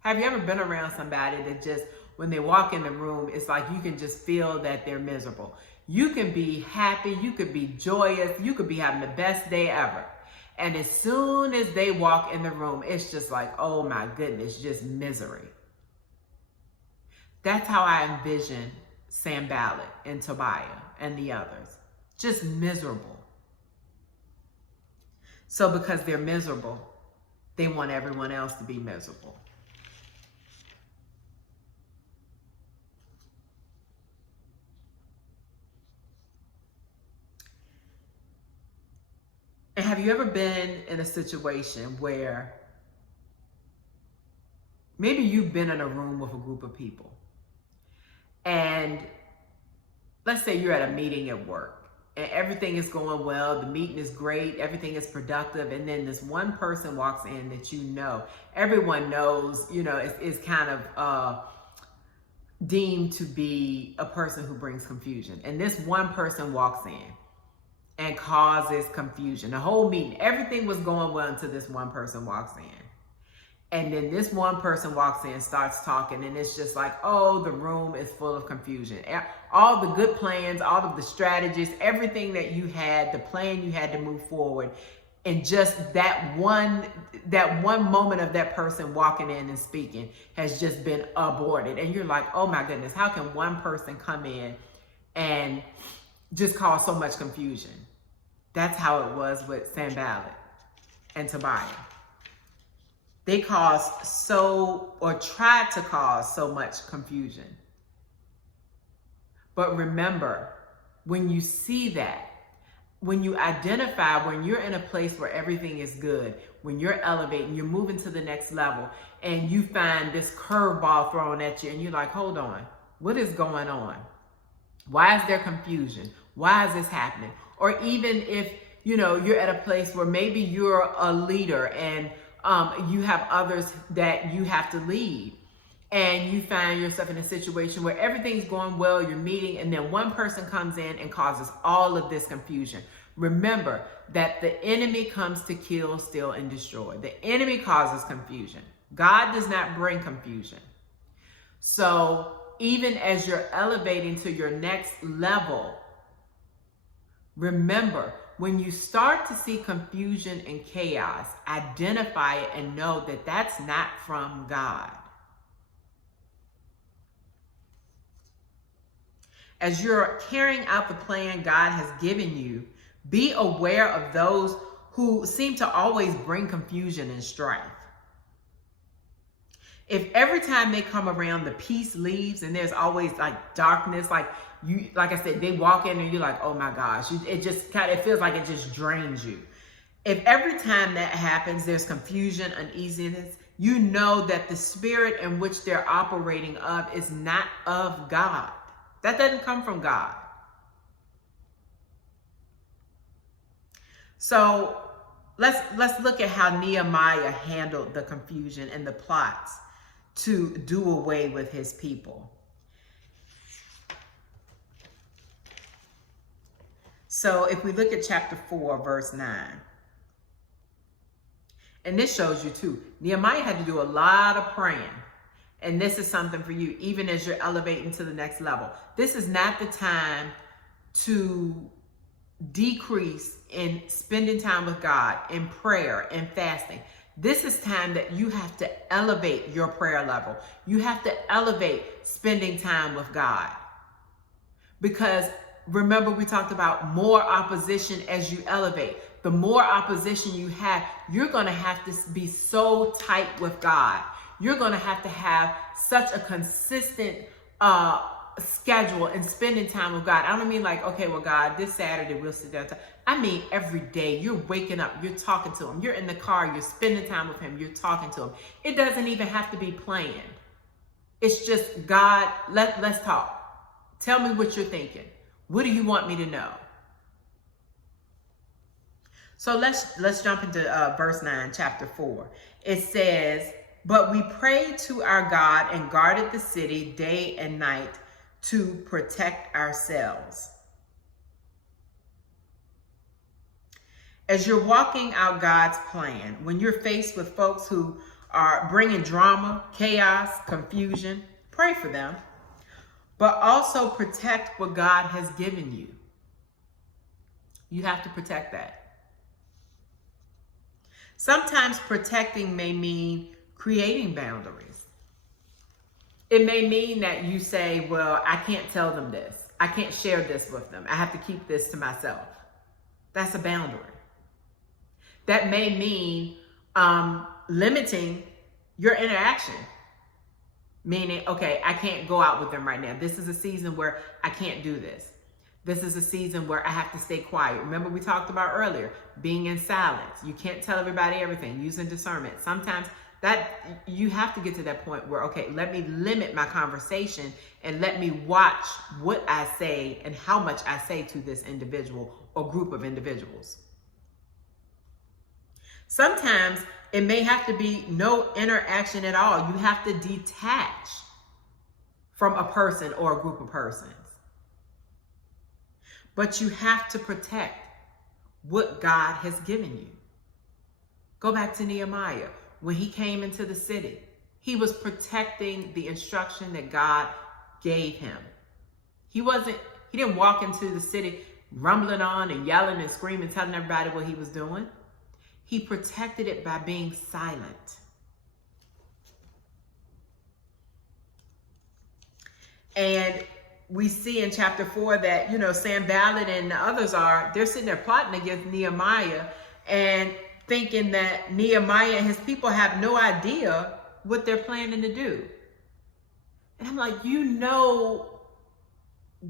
Have you ever been around somebody that just, when they walk in the room, it's like you can just feel that they're miserable? You can be happy, you could be joyous, you could be having the best day ever. And as soon as they walk in the room, it's just like, oh my goodness, just misery. That's how I envision Sanballat and Tobiah and the others. Just miserable. So because they're miserable, they want everyone else to be miserable. And have you ever been in a situation where maybe you've been in a room with a group of people, and let's say you're at a meeting at work and everything is going well, the meeting is great, everything is productive, and then this one person walks in that everyone knows, is kind of deemed to be a person who brings confusion. And this one person walks in and causes confusion. The whole meeting, everything was going well until this one person walks in. And then this one person walks in, starts talking, and it's just like, oh, the room is full of confusion. All the good plans, all of the strategies, everything that you had, the plan you had to move forward, and just that one moment of that person walking in and speaking has just been aborted. And you're like, oh my goodness, how can one person come in and just cause so much confusion? That's how it was with Sanballat and Tobiah. They tried to cause so much confusion. But remember, when you see that, when you identify, when you're in a place where everything is good, when you're elevating, you're moving to the next level, and you find this curveball thrown at you, and you're like, hold on, what is going on? Why is there confusion? Why is this happening? Or even if, you're at a place where maybe you're a leader and you have others that you have to lead, and you find yourself in a situation where everything's going well, you're meeting, and then one person comes in and causes all of this confusion. Remember that the enemy comes to kill, steal, and destroy. The enemy causes confusion. God does not bring confusion. So even as you're elevating to your next level, remember, when you start to see confusion and chaos, identify it and know that that's not from God. As you're carrying out the plan God has given you, be aware of those who seem to always bring confusion and strife. If every time they come around, the peace leaves and there's always like darkness, like I said, they walk in and you're like, oh my gosh, it feels like it just drains you. If every time that happens, there's confusion, uneasiness, you know that the spirit in which they're operating of is not of God. That doesn't come from God. So let's look at how Nehemiah handled the confusion and the plots to do away with his people. So if we look at chapter 4, verse 9, and this shows you too, Nehemiah had to do a lot of praying. And this is something for you, even as you're elevating to the next level. This is not the time to decrease in spending time with God, in prayer, and fasting. This is time that you have to elevate your prayer level. You have to elevate spending time with God. Because remember, we talked about more opposition as you elevate. The more opposition you have, you're going to have to be so tight with God. You're going to have such a consistent schedule and spending time with God. I don't mean like, okay, well, God, this Saturday we'll sit down. I mean, every day you're waking up, you're talking to him. You're in the car, you're spending time with him, you're talking to him. It doesn't even have to be planned. It's just, God, let's talk. Tell me what you're thinking. What do you want me to know? So let's jump into verse 9, chapter 4. It says, but we prayed to our God and guarded the city day and night to protect ourselves. As you're walking out God's plan, when you're faced with folks who are bringing drama, chaos, confusion, pray for them. But also protect what God has given you. You have to protect that. Sometimes protecting may mean creating boundaries. It may mean that you say, well, I can't tell them this. I can't share this with them. I have to keep this to myself. That's a boundary. That may mean limiting your interaction. Meaning, okay, I can't go out with them right now. This is a season where I can't do this. This is a season where I have to stay quiet. Remember we talked about earlier, being in silence. You can't tell everybody everything, using discernment. Sometimes that you have to get to that point where, okay, let me limit my conversation and let me watch what I say and how much I say to this individual or group of individuals. Sometimes it may have to be no interaction at all. You have to detach from a person or a group of persons. But you have to protect what God has given you. Go back to Nehemiah. When he came into the city, he was protecting the instruction that God gave him. He didn't walk into the city rumbling on and yelling and screaming, telling everybody what he was doing. He protected it by being silent. And we see in chapter 4 that, Sanballat and the others they're sitting there plotting against Nehemiah and thinking that Nehemiah and his people have no idea what they're planning to do. And I'm like,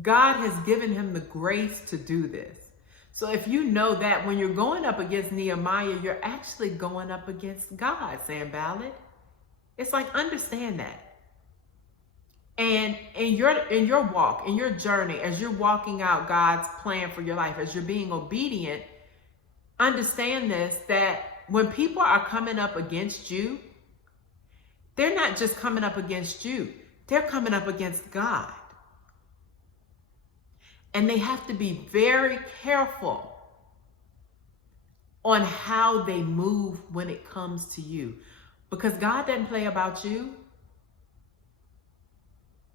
God has given him the grace to do this. So if you know that when you're going up against Nehemiah, you're actually going up against God, Sanballat. It's like, understand that. And in your walk, in your journey, as you're walking out God's plan for your life, as you're being obedient, understand this, that when people are coming up against you, they're not just coming up against you, they're coming up against God. And they have to be very careful on how they move when it comes to you. Because God doesn't play about you.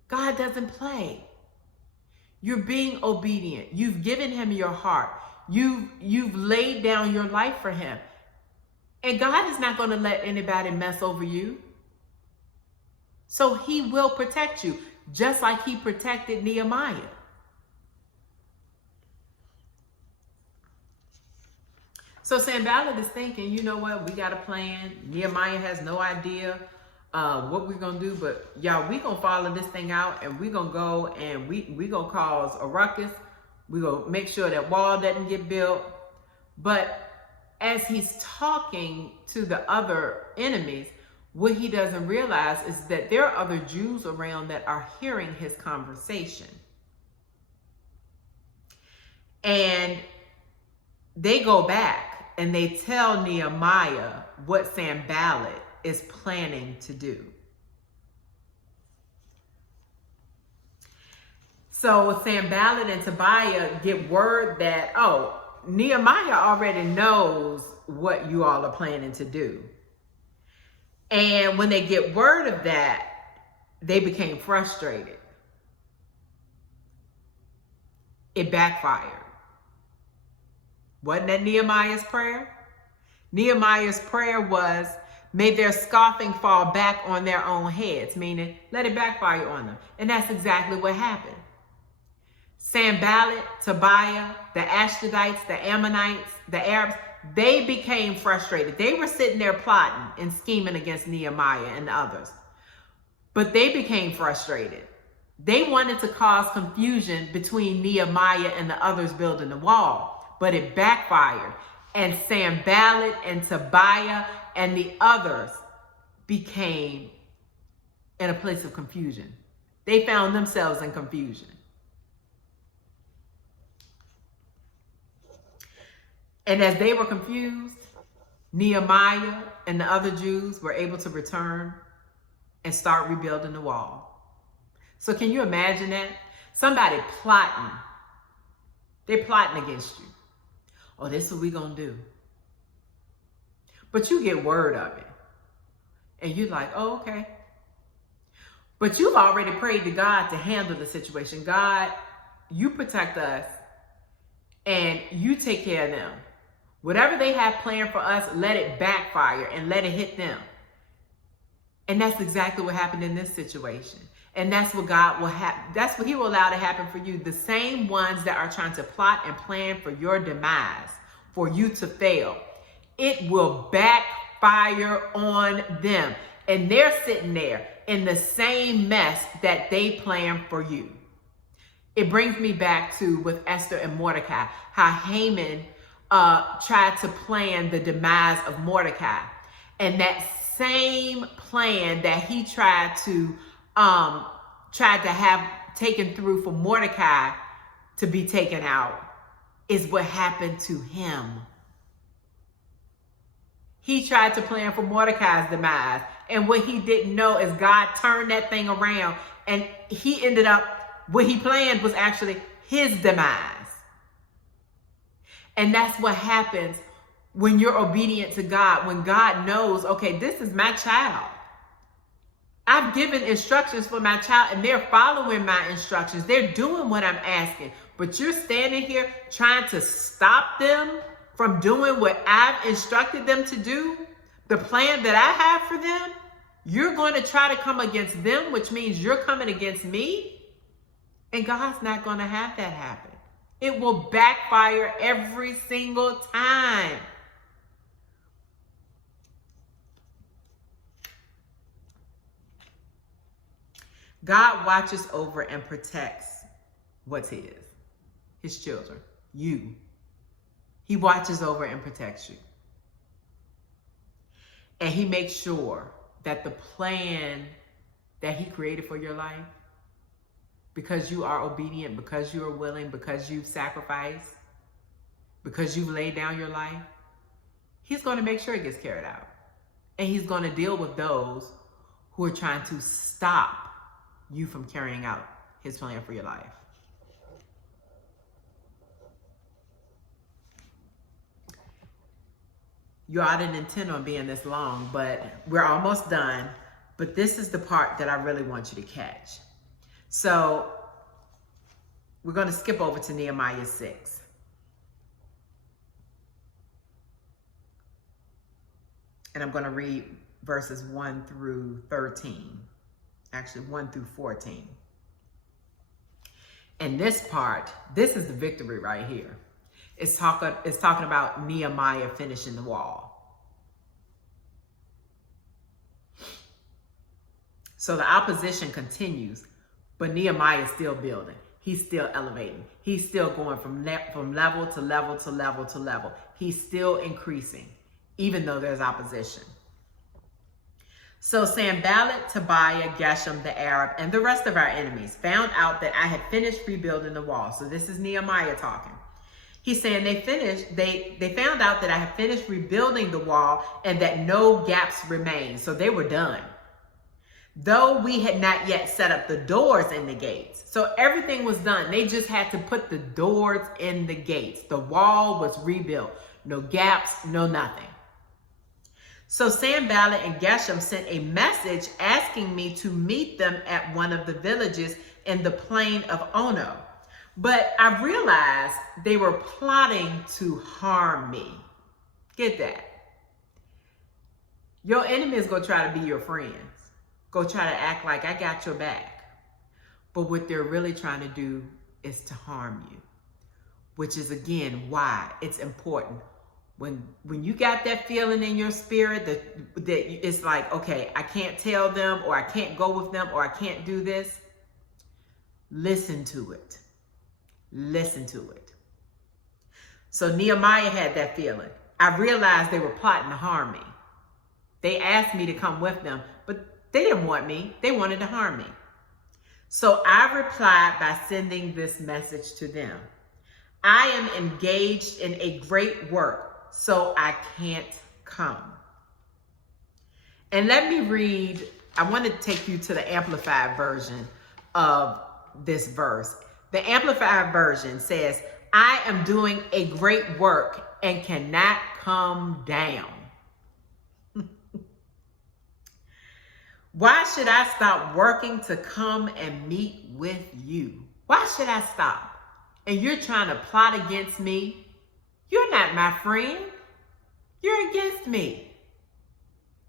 God doesn't play. You're being obedient. You've given him your heart. You've laid down your life for him. And God is not going to let anybody mess over you. So he will protect you, just like he protected Nehemiah. So Sanballat is thinking, you know what, we got a plan. Nehemiah has no idea what we're going to do, but y'all, we going to follow this thing out, and we're going to go and we going to cause a ruckus. We're going to make sure that wall doesn't get built. But as he's talking to the other enemies, what he doesn't realize is that there are other Jews around that are hearing his conversation. And they go back and they tell Nehemiah what Sanballat is planning to do. So Sanballat and Tobiah get word that, Nehemiah already knows what you all are planning to do. And when they get word of that, they became frustrated. It backfired. Wasn't that Nehemiah's prayer? Nehemiah's prayer was, may their scoffing fall back on their own heads, meaning let it backfire on them. And that's exactly what happened. Sanballat, Tobiah, the Ashdodites, the Ammonites, the Arabs, they became frustrated. They were sitting there plotting and scheming against Nehemiah and the others. But they became frustrated. They wanted to cause confusion between Nehemiah and the others building the wall. But it backfired, and Sanballat and Tobiah and the others became in a place of confusion. They found themselves in confusion. And as they were confused, Nehemiah and the other Jews were able to return and start rebuilding the wall. So can you imagine that? Somebody plotting. They're plotting against you. Oh, this is what we're going to do. But you get word of it. And you're like, oh, okay. But you've already prayed to God to handle the situation. God, you protect us and you take care of them. Whatever they have planned for us, let it backfire and let it hit them. And that's exactly what happened in this situation. And that's what God will have. That's what he will allow to happen for you. The same ones that are trying to plot and plan for your demise, for you to fail, it will backfire on them. And they're sitting there in the same mess that they planned for you. It brings me back to with Esther and Mordecai, how Haman tried to plan the demise of Mordecai. And that same plan that he tried to have taken through for Mordecai to be taken out is what happened to him. He tried to plan for Mordecai's demise. And what he didn't know is God turned that thing around and he ended up, what he planned was actually his demise. And that's what happens when you're obedient to God, when God knows, okay, this is my child. I've given instructions for my child and they're following my instructions. They're doing what I'm asking. But you're standing here trying to stop them from doing what I've instructed them to do, the plan that I have for them. You're going to try to come against them, which means you're coming against me. And God's not going to have that happen. It will backfire every single time. God watches over and protects what's his children, you. He watches over and protects you. And he makes sure that the plan that he created for your life, because you are obedient, because you are willing, because you've sacrificed, because you've laid down your life, he's going to make sure it gets carried out. And he's going to deal with those who are trying to stop you from carrying out his plan for your life. You all didn't intend on being this long, but we're almost done. But this is the part that I really want you to catch. So we're going to skip over to Nehemiah 6. And I'm going to read verses 1 through 13. Actually, 1 through 14. And this part, this is the victory right here. It's talking about Nehemiah finishing the wall. So the opposition continues, but Nehemiah is still building. He's still elevating. He's still going from level to level to level to level. He's still increasing, even though there's opposition. So Sanballat, Tobiah, Geshem, the Arab, and the rest of our enemies found out that I had finished rebuilding the wall. So this is Nehemiah talking. He's saying they found out that I had finished rebuilding the wall and that no gaps remained. So they were done. Though we had not yet set up the doors in the gates. So everything was done. They just had to put the doors in the gates. The wall was rebuilt. No gaps, no nothing. So Sanballat and Geshem sent a message asking me to meet them at one of the villages in the plain of Ono. But I realized they were plotting to harm me. Get that? Your enemy is going to try to be your friends. Go try to act like I got your back. But what they're really trying to do is to harm you. Which is, again, why it's important. When you got that feeling in your spirit that it's like, okay, I can't tell them, or I can't go with them, or I can't do this, listen to it. Listen to it. So Nehemiah had that feeling. I realized they were plotting to harm me. They asked me to come with them, but they didn't want me. They wanted to harm me. So I replied by sending this message to them. I am engaged in a great work, so I can't come. And let me read, I want to take you to the Amplified version of this verse. The Amplified version says, I am doing a great work and cannot come down. Why should I stop working to come and meet with you? Why should I stop? And you're trying to plot against me. You're not my friend. You're against me.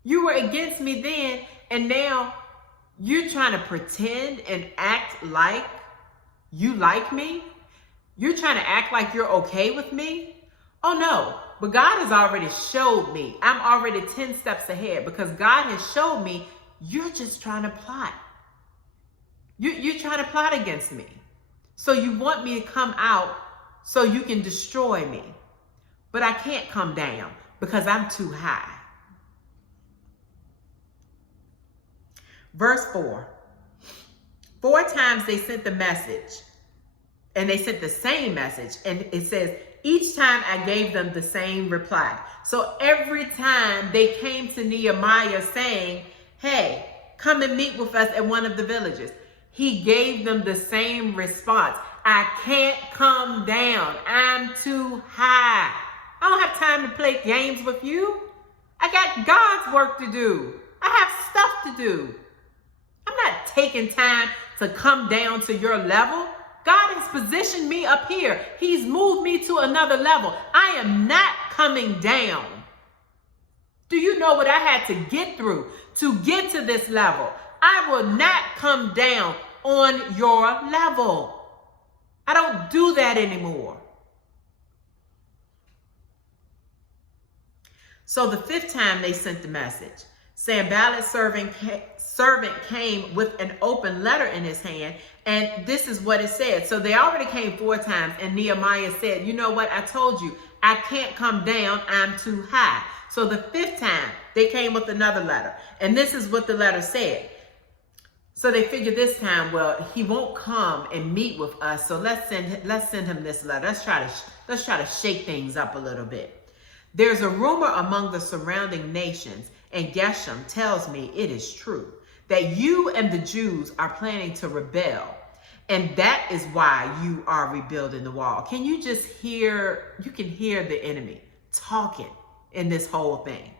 You were against me then, and now you're trying to pretend and act like you like me. You're trying to act like you're okay with me. Oh no, but God has already showed me. I'm already 10 steps ahead because God has showed me you're just trying to plot. You're trying to plot against me. So you want me to come out so you can destroy me. But I can't come down because I'm too high. Verse 4. 4 times they sent the message. And they sent the same message. And it says, each time I gave them the same reply. So every time they came to Nehemiah saying, hey, come and meet with us at one of the villages, he gave them the same response. I can't come down. I'm too high. I don't have time to play games with you. I got God's work to do. I have stuff to do. I'm not taking time to come down to your level. God has positioned me up here. He's moved me to another level. I am not coming down. Do you know what I had to get through to get to this level? I will not come down on your level. I don't do that anymore. So the 5th time they sent the message, Sanballat's servant came with an open letter in his hand, and this is what it said. So they already came 4 times, and Nehemiah said, you know what? I told you, I can't come down. I'm too high. So the 5th time, they came with another letter, and this is what the letter said. So they figured this time, well, he won't come and meet with us, so let's send him this letter. Let's try to shake things up a little bit. There's a rumor among the surrounding nations, and Geshem tells me it is true, that you and the Jews are planning to rebel, and that is why you are rebuilding the wall. Can you just hear, you can hear the enemy talking in this whole thing.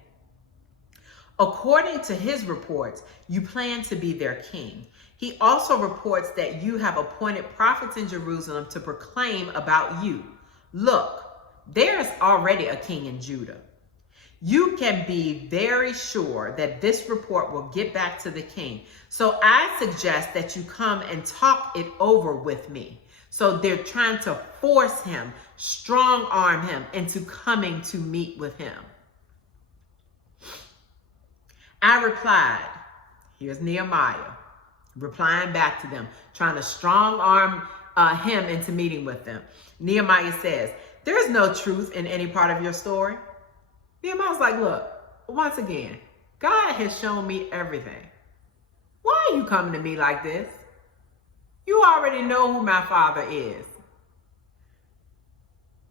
According to his reports, you plan to be their king. He also reports that you have appointed prophets in Jerusalem to proclaim about you. Look, there's already a king in Judah. You can be very sure that this report will get back to the king. So I suggest that you come and talk it over with me. So they're trying to force him, strong arm him into coming to meet with him. I replied, here's Nehemiah replying back to them, trying to strong arm him into meeting with them. Nehemiah says, there is no truth in any part of your story. Nehemiah's like, look, once again, God has shown me everything. Why are you coming to me like this? You already know who my father is.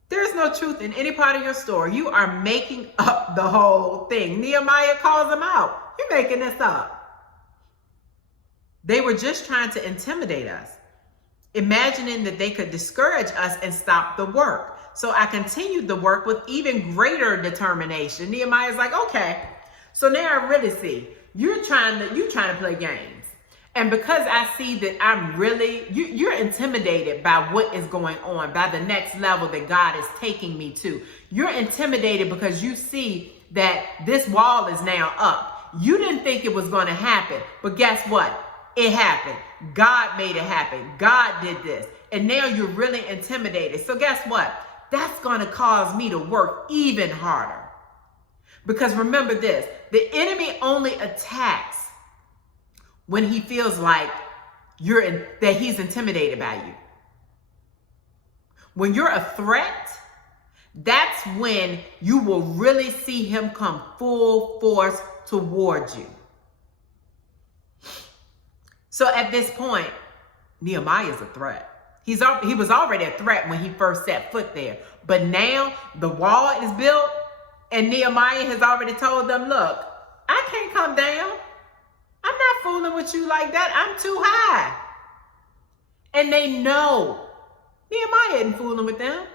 There's no truth in any part of your story. You are making up the whole thing. Nehemiah calls them out. You're making this up. They were just trying to intimidate us, imagining that they could discourage us and stop the work. So I continued the work with even greater determination. Nehemiah's like, okay, so now I really see you're trying to play games. And because I see that I'm really, you're intimidated by what is going on, by the next level that God is taking me to. You're intimidated because you see that this wall is now up. You didn't think it was going to happen, but guess what? It happened. God made it happen. God did this. And now you're really intimidated. So guess what? That's going to cause me to work even harder. Because remember this, the enemy only attacks when he feels like that he's intimidated by you. When you're a threat, that's when you will really see him come full force towards you. So at this point, Nehemiah is a threat. He was already a threat when he first set foot there. But now the wall is built and Nehemiah has already told them, look, I can't come down. I'm not fooling with you like that. I'm too high. And they know Nehemiah isn't fooling with them.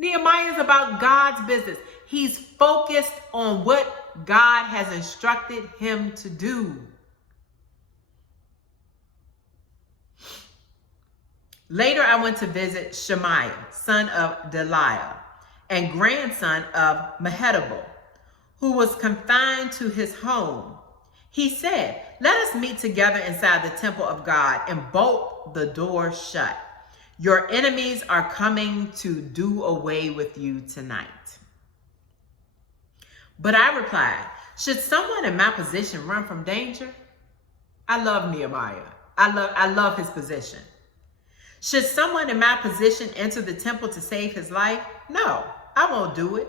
Nehemiah is about God's business. He's focused on what God has instructed him to do. Later, I went to visit Shemaiah, son of Delaiah, and grandson of Mehetabel, who was confined to his home. He said, "Let us meet together inside the temple of God and bolt the door shut. Your enemies are coming to do away with you tonight." But I replied, "Should someone in my position run from danger?" I love Nehemiah. I love his position. "Should someone in my position enter the temple to save his life? No, I won't do it."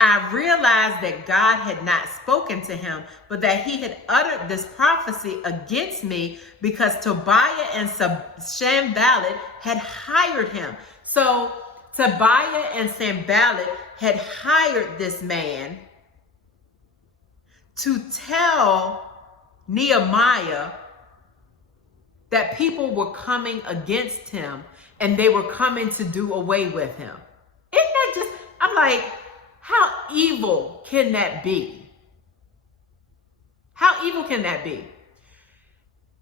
I realized that God had not spoken to him, but that he had uttered this prophecy against me because Tobiah and Sanballat had hired him. So Tobiah and Sanballat had hired this man to tell Nehemiah that people were coming against him and they were coming to do away with him. Isn't that just, I'm like, how evil can that be? How evil can that be?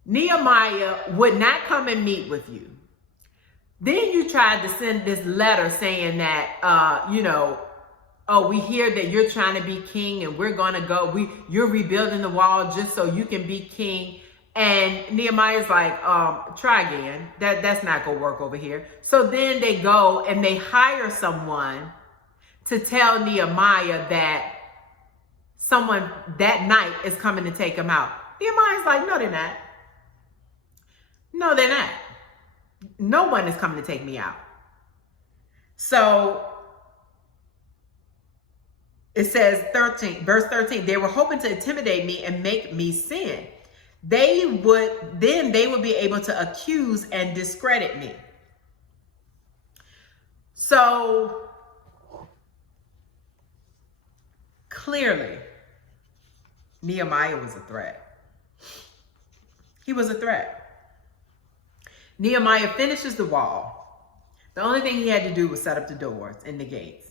Nehemiah would not come and meet with you. Then you tried to send this letter saying that, oh, we hear that you're trying to be king and we're going to go. You're rebuilding the wall just so you can be king. And Nehemiah's like, try again. That's not going to work over here. So then they go and they hire someone to tell Nehemiah that someone that night is coming to take him out. Nehemiah's like, no, they're not. No, they're not. No one is coming to take me out. So it says verse 13, they were hoping to intimidate me and make me sin. They would be able to accuse and discredit me. So clearly, Nehemiah was a threat. He was a threat. Nehemiah finishes the wall. The only thing he had to do was set up the doors and the gates.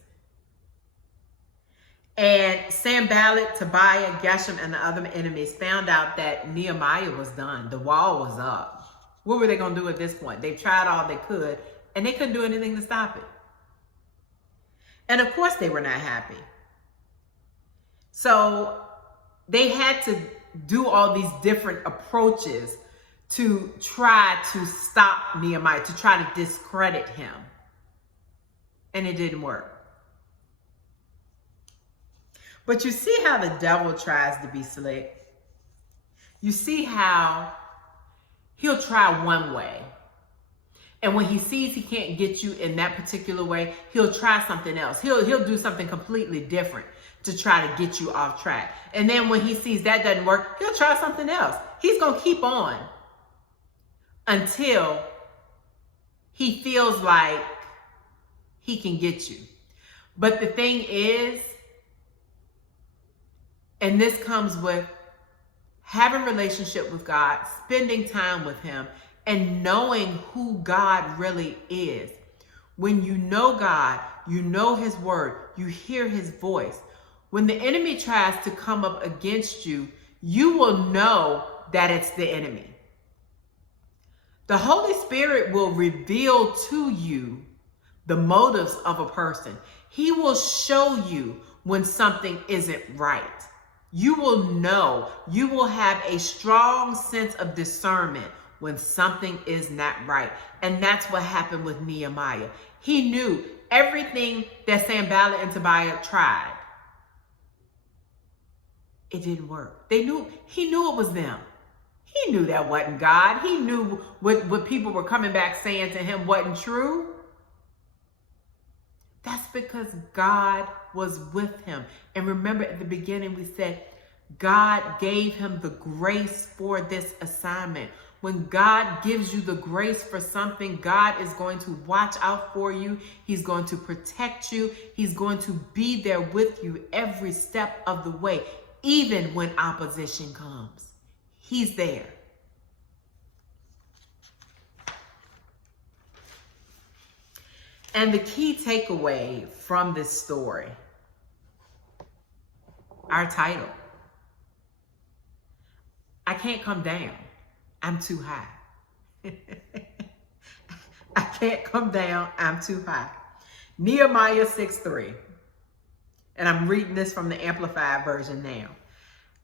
And Sanballat, Tobiah, Geshem, and the other enemies found out that Nehemiah was done. The wall was up. What were they going to do at this point? They tried all they could, and they couldn't do anything to stop it. And of course, they were not happy. So they had to do all these different approaches to try to stop Nehemiah, to try to discredit him. And it didn't work. But you see how the devil tries to be slick? You see how he'll try one way. And when he sees he can't get you in that particular way, he'll try something else. He'll do something completely different to try to get you off track. And then when he sees that doesn't work, he'll try something else. He's going to keep on until he feels like he can get you. But the thing is, and this comes with having a relationship with God, spending time with him, and knowing who God really is. When you know God, you know his word, you hear his voice. When the enemy tries to come up against you, you will know that it's the enemy. The Holy Spirit will reveal to you the motives of a person. He will show you when something isn't right. You will know, you will have a strong sense of discernment when something is not right. And that's what happened with Nehemiah. He knew everything that Sanballat and Tobiah tried. It didn't work. He knew it was them. He knew that wasn't God. He knew what people were coming back saying to him wasn't true. That's because God was with him. And remember at the beginning we said, God gave him the grace for this assignment. When God gives you the grace for something, God is going to watch out for you. He's going to protect you. He's going to be there with you every step of the way, even when opposition comes. He's there. And the key takeaway from this story, our title, I can't come down, I'm too high. I can't come down, I'm too high. Nehemiah 6:3. And I'm reading this from the Amplified version now.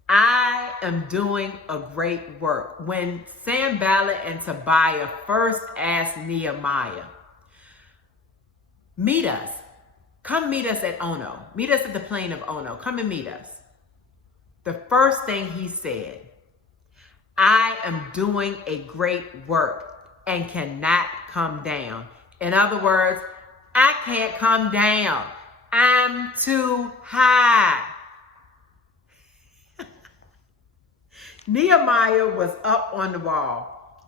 I am doing a great work. When Sanballat and Tobiah first asked Nehemiah, meet us. Come meet us at Ono. Meet us at the plain of Ono. Come and meet us. The first thing he said, I am doing a great work and cannot come down. In other words, I can't come down. I'm too high. Nehemiah was up on the wall.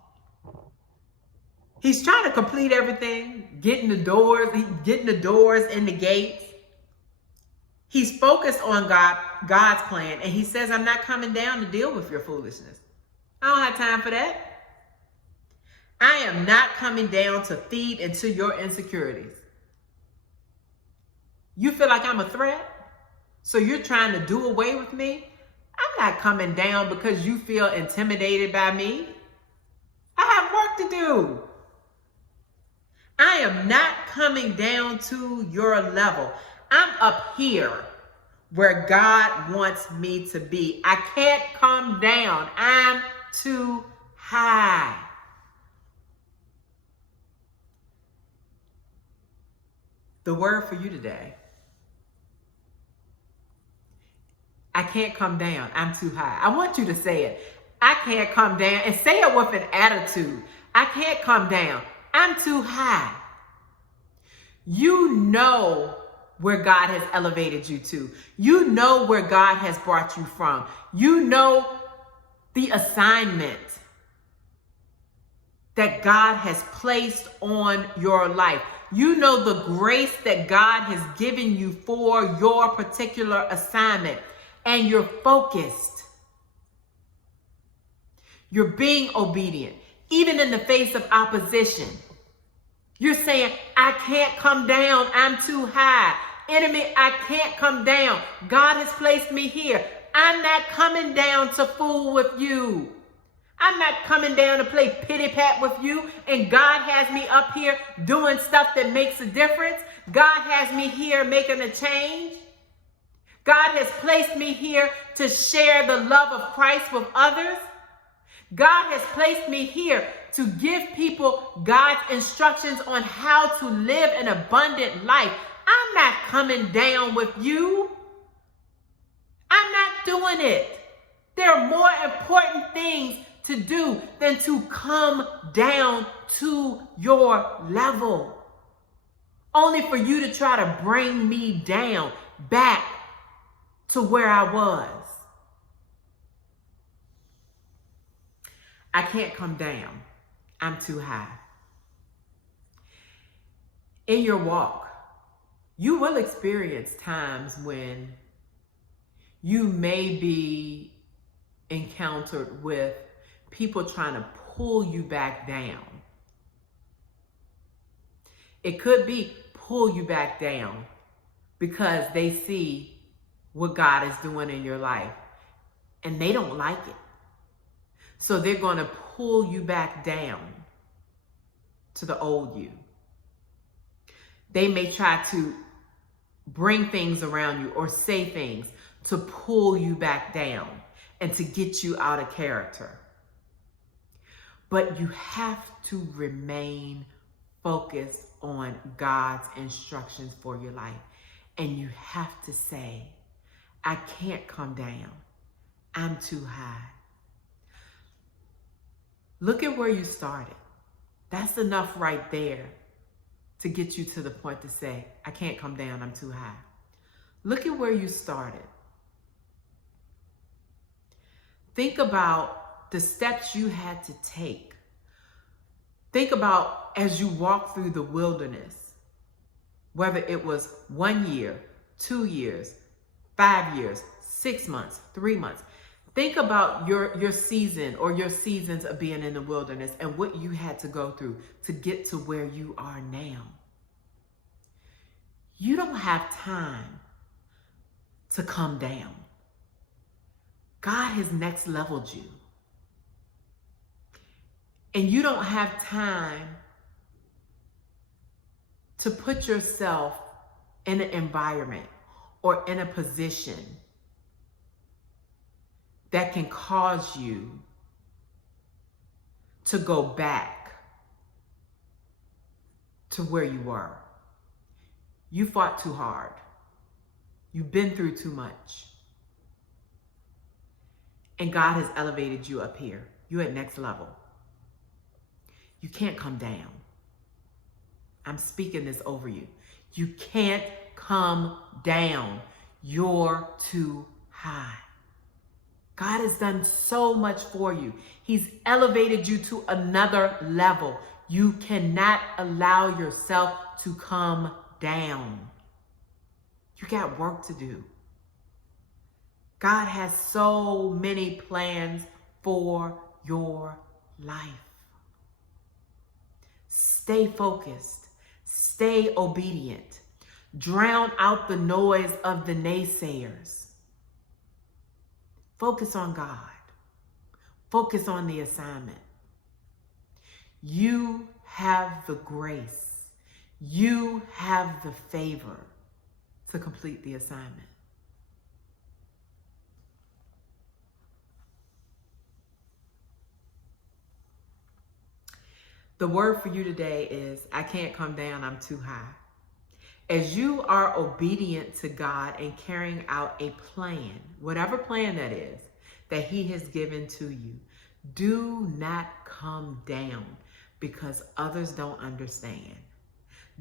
He's trying to complete everything, getting the doors and the gates. He's focused on God's plan, and he says, I'm not coming down to deal with your foolishness. I don't have time for that. I am not coming down to feed into your insecurities. You feel like I'm a threat? So you're trying to do away with me? I'm not coming down because you feel intimidated by me. I have work to do. I am not coming down to your level. I'm up here where God wants me to be. I can't come down. I'm too high. The word for you today. I can't come down. I'm too high. I want you to say it. I can't come down, and say it with an attitude. I can't come down. I'm too high. You know where God has elevated you to. You know where God has brought you from. You know the assignment that God has placed on your life. You know the grace that God has given you for your particular assignment. And you're focused. You're being obedient, even in the face of opposition. You're saying, I can't come down. I'm too high. Enemy, I can't come down. God has placed me here. I'm not coming down to fool with you. I'm not coming down to play pity pat with you. And God has me up here doing stuff that makes a difference. God has me here making a change. God has placed me here to share the love of Christ with others. God has placed me here to give people God's instructions on how to live an abundant life. I'm not coming down with you. I'm not doing it. There are more important things to do than to come down to your level. Only for you to try to bring me down back to where I was. I can't come down. I'm too high. In your walk, you will experience times when you may be encountered with people trying to pull you back down. It could be pull you back down because they see what God is doing in your life and they don't like it. So they're going to pull you back down to the old you. They may try to bring things around you or say things to pull you back down and to get you out of character. But you have to remain focused on God's instructions for your life. And you have to say, I can't come down. I'm too high. Look at where you started. That's enough right there to get you to the point to say, I can't come down. I'm too high. Look at where you started. Think about the steps you had to take. Think about as you walk through the wilderness, whether it was 1 year, 2 years, 5 years, 6 months, 3 months. Think about your season or your seasons of being in the wilderness and what you had to go through to get to where you are now. You don't have time to come down. God has next leveled you. And you don't have time to put yourself in an environment or in a position that can cause you to go back to where you were. You fought too hard. You've been through too much. And God has elevated you up here. You're at next level. You can't come down. I'm speaking this over you. You can't come down. You're too high. God has done so much for you. He's elevated you to another level. You cannot allow yourself to come down. You got work to do. God has so many plans for your life. Stay focused. Stay obedient. Drown out the noise of the naysayers. Focus on God. Focus on the assignment. You have the grace. You have the favor to complete the assignment. The word for you today is, I can't come down, I'm too high. As you are obedient to God and carrying out a plan, whatever plan that is, that He has given to you, do not come down because others don't understand.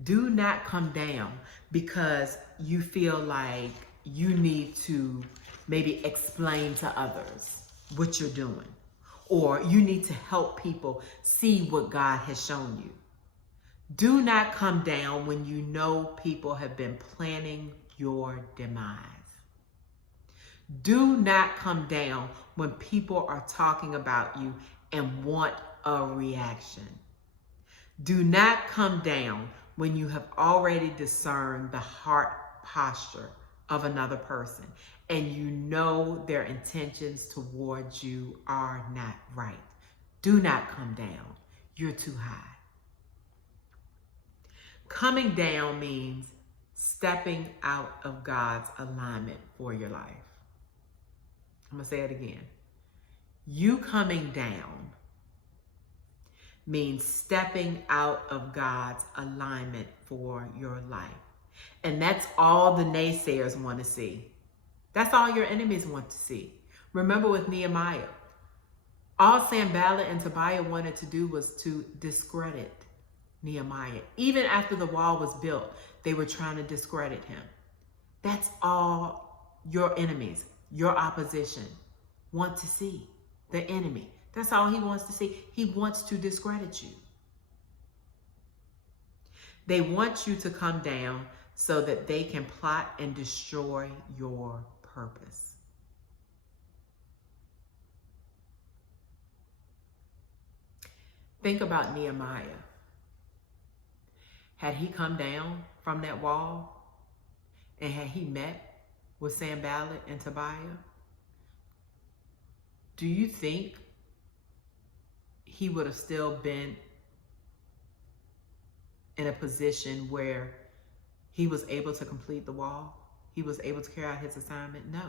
Do not come down because you feel like you need to maybe explain to others what you're doing, or you need to help people see what God has shown you. Do not come down when you know people have been planning your demise. Do not come down when people are talking about you and want a reaction. Do not come down when you have already discerned the heart posture of another person and you know their intentions towards you are not right. Do not come down. You're too high. Coming down means stepping out of God's alignment for your life. I'm going to say it again. You coming down means stepping out of God's alignment for your life. And that's all the naysayers want to see. That's all your enemies want to see. Remember with Nehemiah, all Sanballat and Tobiah wanted to do was to discredit Nehemiah. Even after the wall was built, they were trying to discredit him. That's all your enemies, your opposition want to see. The enemy. That's all he wants to see. He wants to discredit you. They want you to come down so that they can plot and destroy your purpose. Think about Nehemiah. Had he come down from that wall and had he met with Sanballat and Tobiah, do you think he would have still been in a position where he was able to complete the wall? He was able to carry out his assignment? No.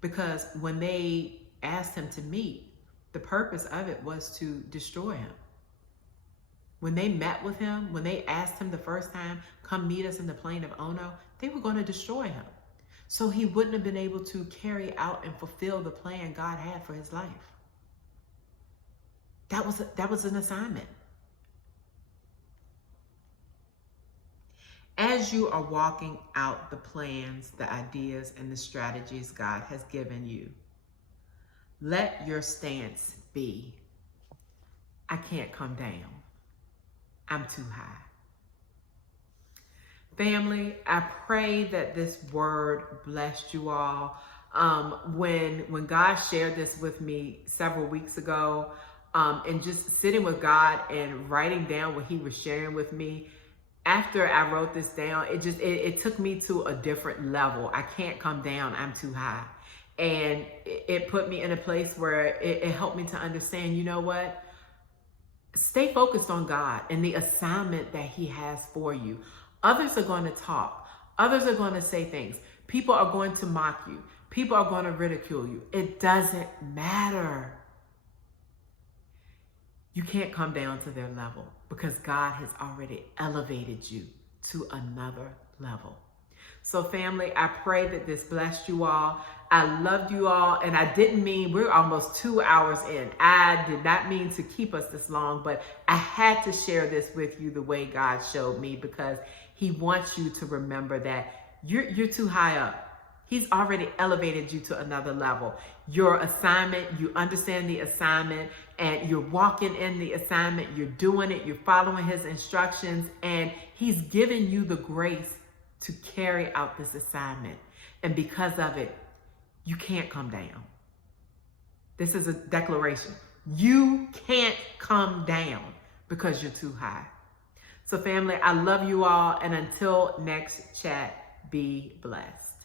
Because when they asked him to meet, the purpose of it was to destroy him. When they met with him, when they asked him the first time, come meet us in the plain of Ono, they were going to destroy him. So he wouldn't have been able to carry out and fulfill the plan God had for his life. That was an assignment. As you are walking out the plans, the ideas, and the strategies God has given you, let your stance be, I can't come down. I'm too high. Family, I pray that this word blessed you all. When God shared this with me several weeks ago, and just sitting with God and writing down what He was sharing with me, after I wrote this down, it took me to a different level. I can't come down, I'm too high. And it put me in a place where it helped me to understand, you know what? Stay focused on God and the assignment that He has for you. Others are going to talk. Others are going to say things. People are going to mock you. People are going to ridicule you. It doesn't matter. You can't come down to their level because God has already elevated you to another level. So family, I pray that this blessed you all. I loved you all, and I didn't mean, we're almost 2 hours in. I did not mean to keep us this long, but I had to share this with you the way God showed me, because He wants you to remember that you're too high up. He's already elevated you to another level. Your assignment, you understand the assignment, and you're walking in the assignment, you're doing it, you're following His instructions, and He's given you the grace to carry out this assignment. And because of it, you can't come down. This is a declaration. You can't come down because you're too high. So family, I love you all. And until next chat, be blessed.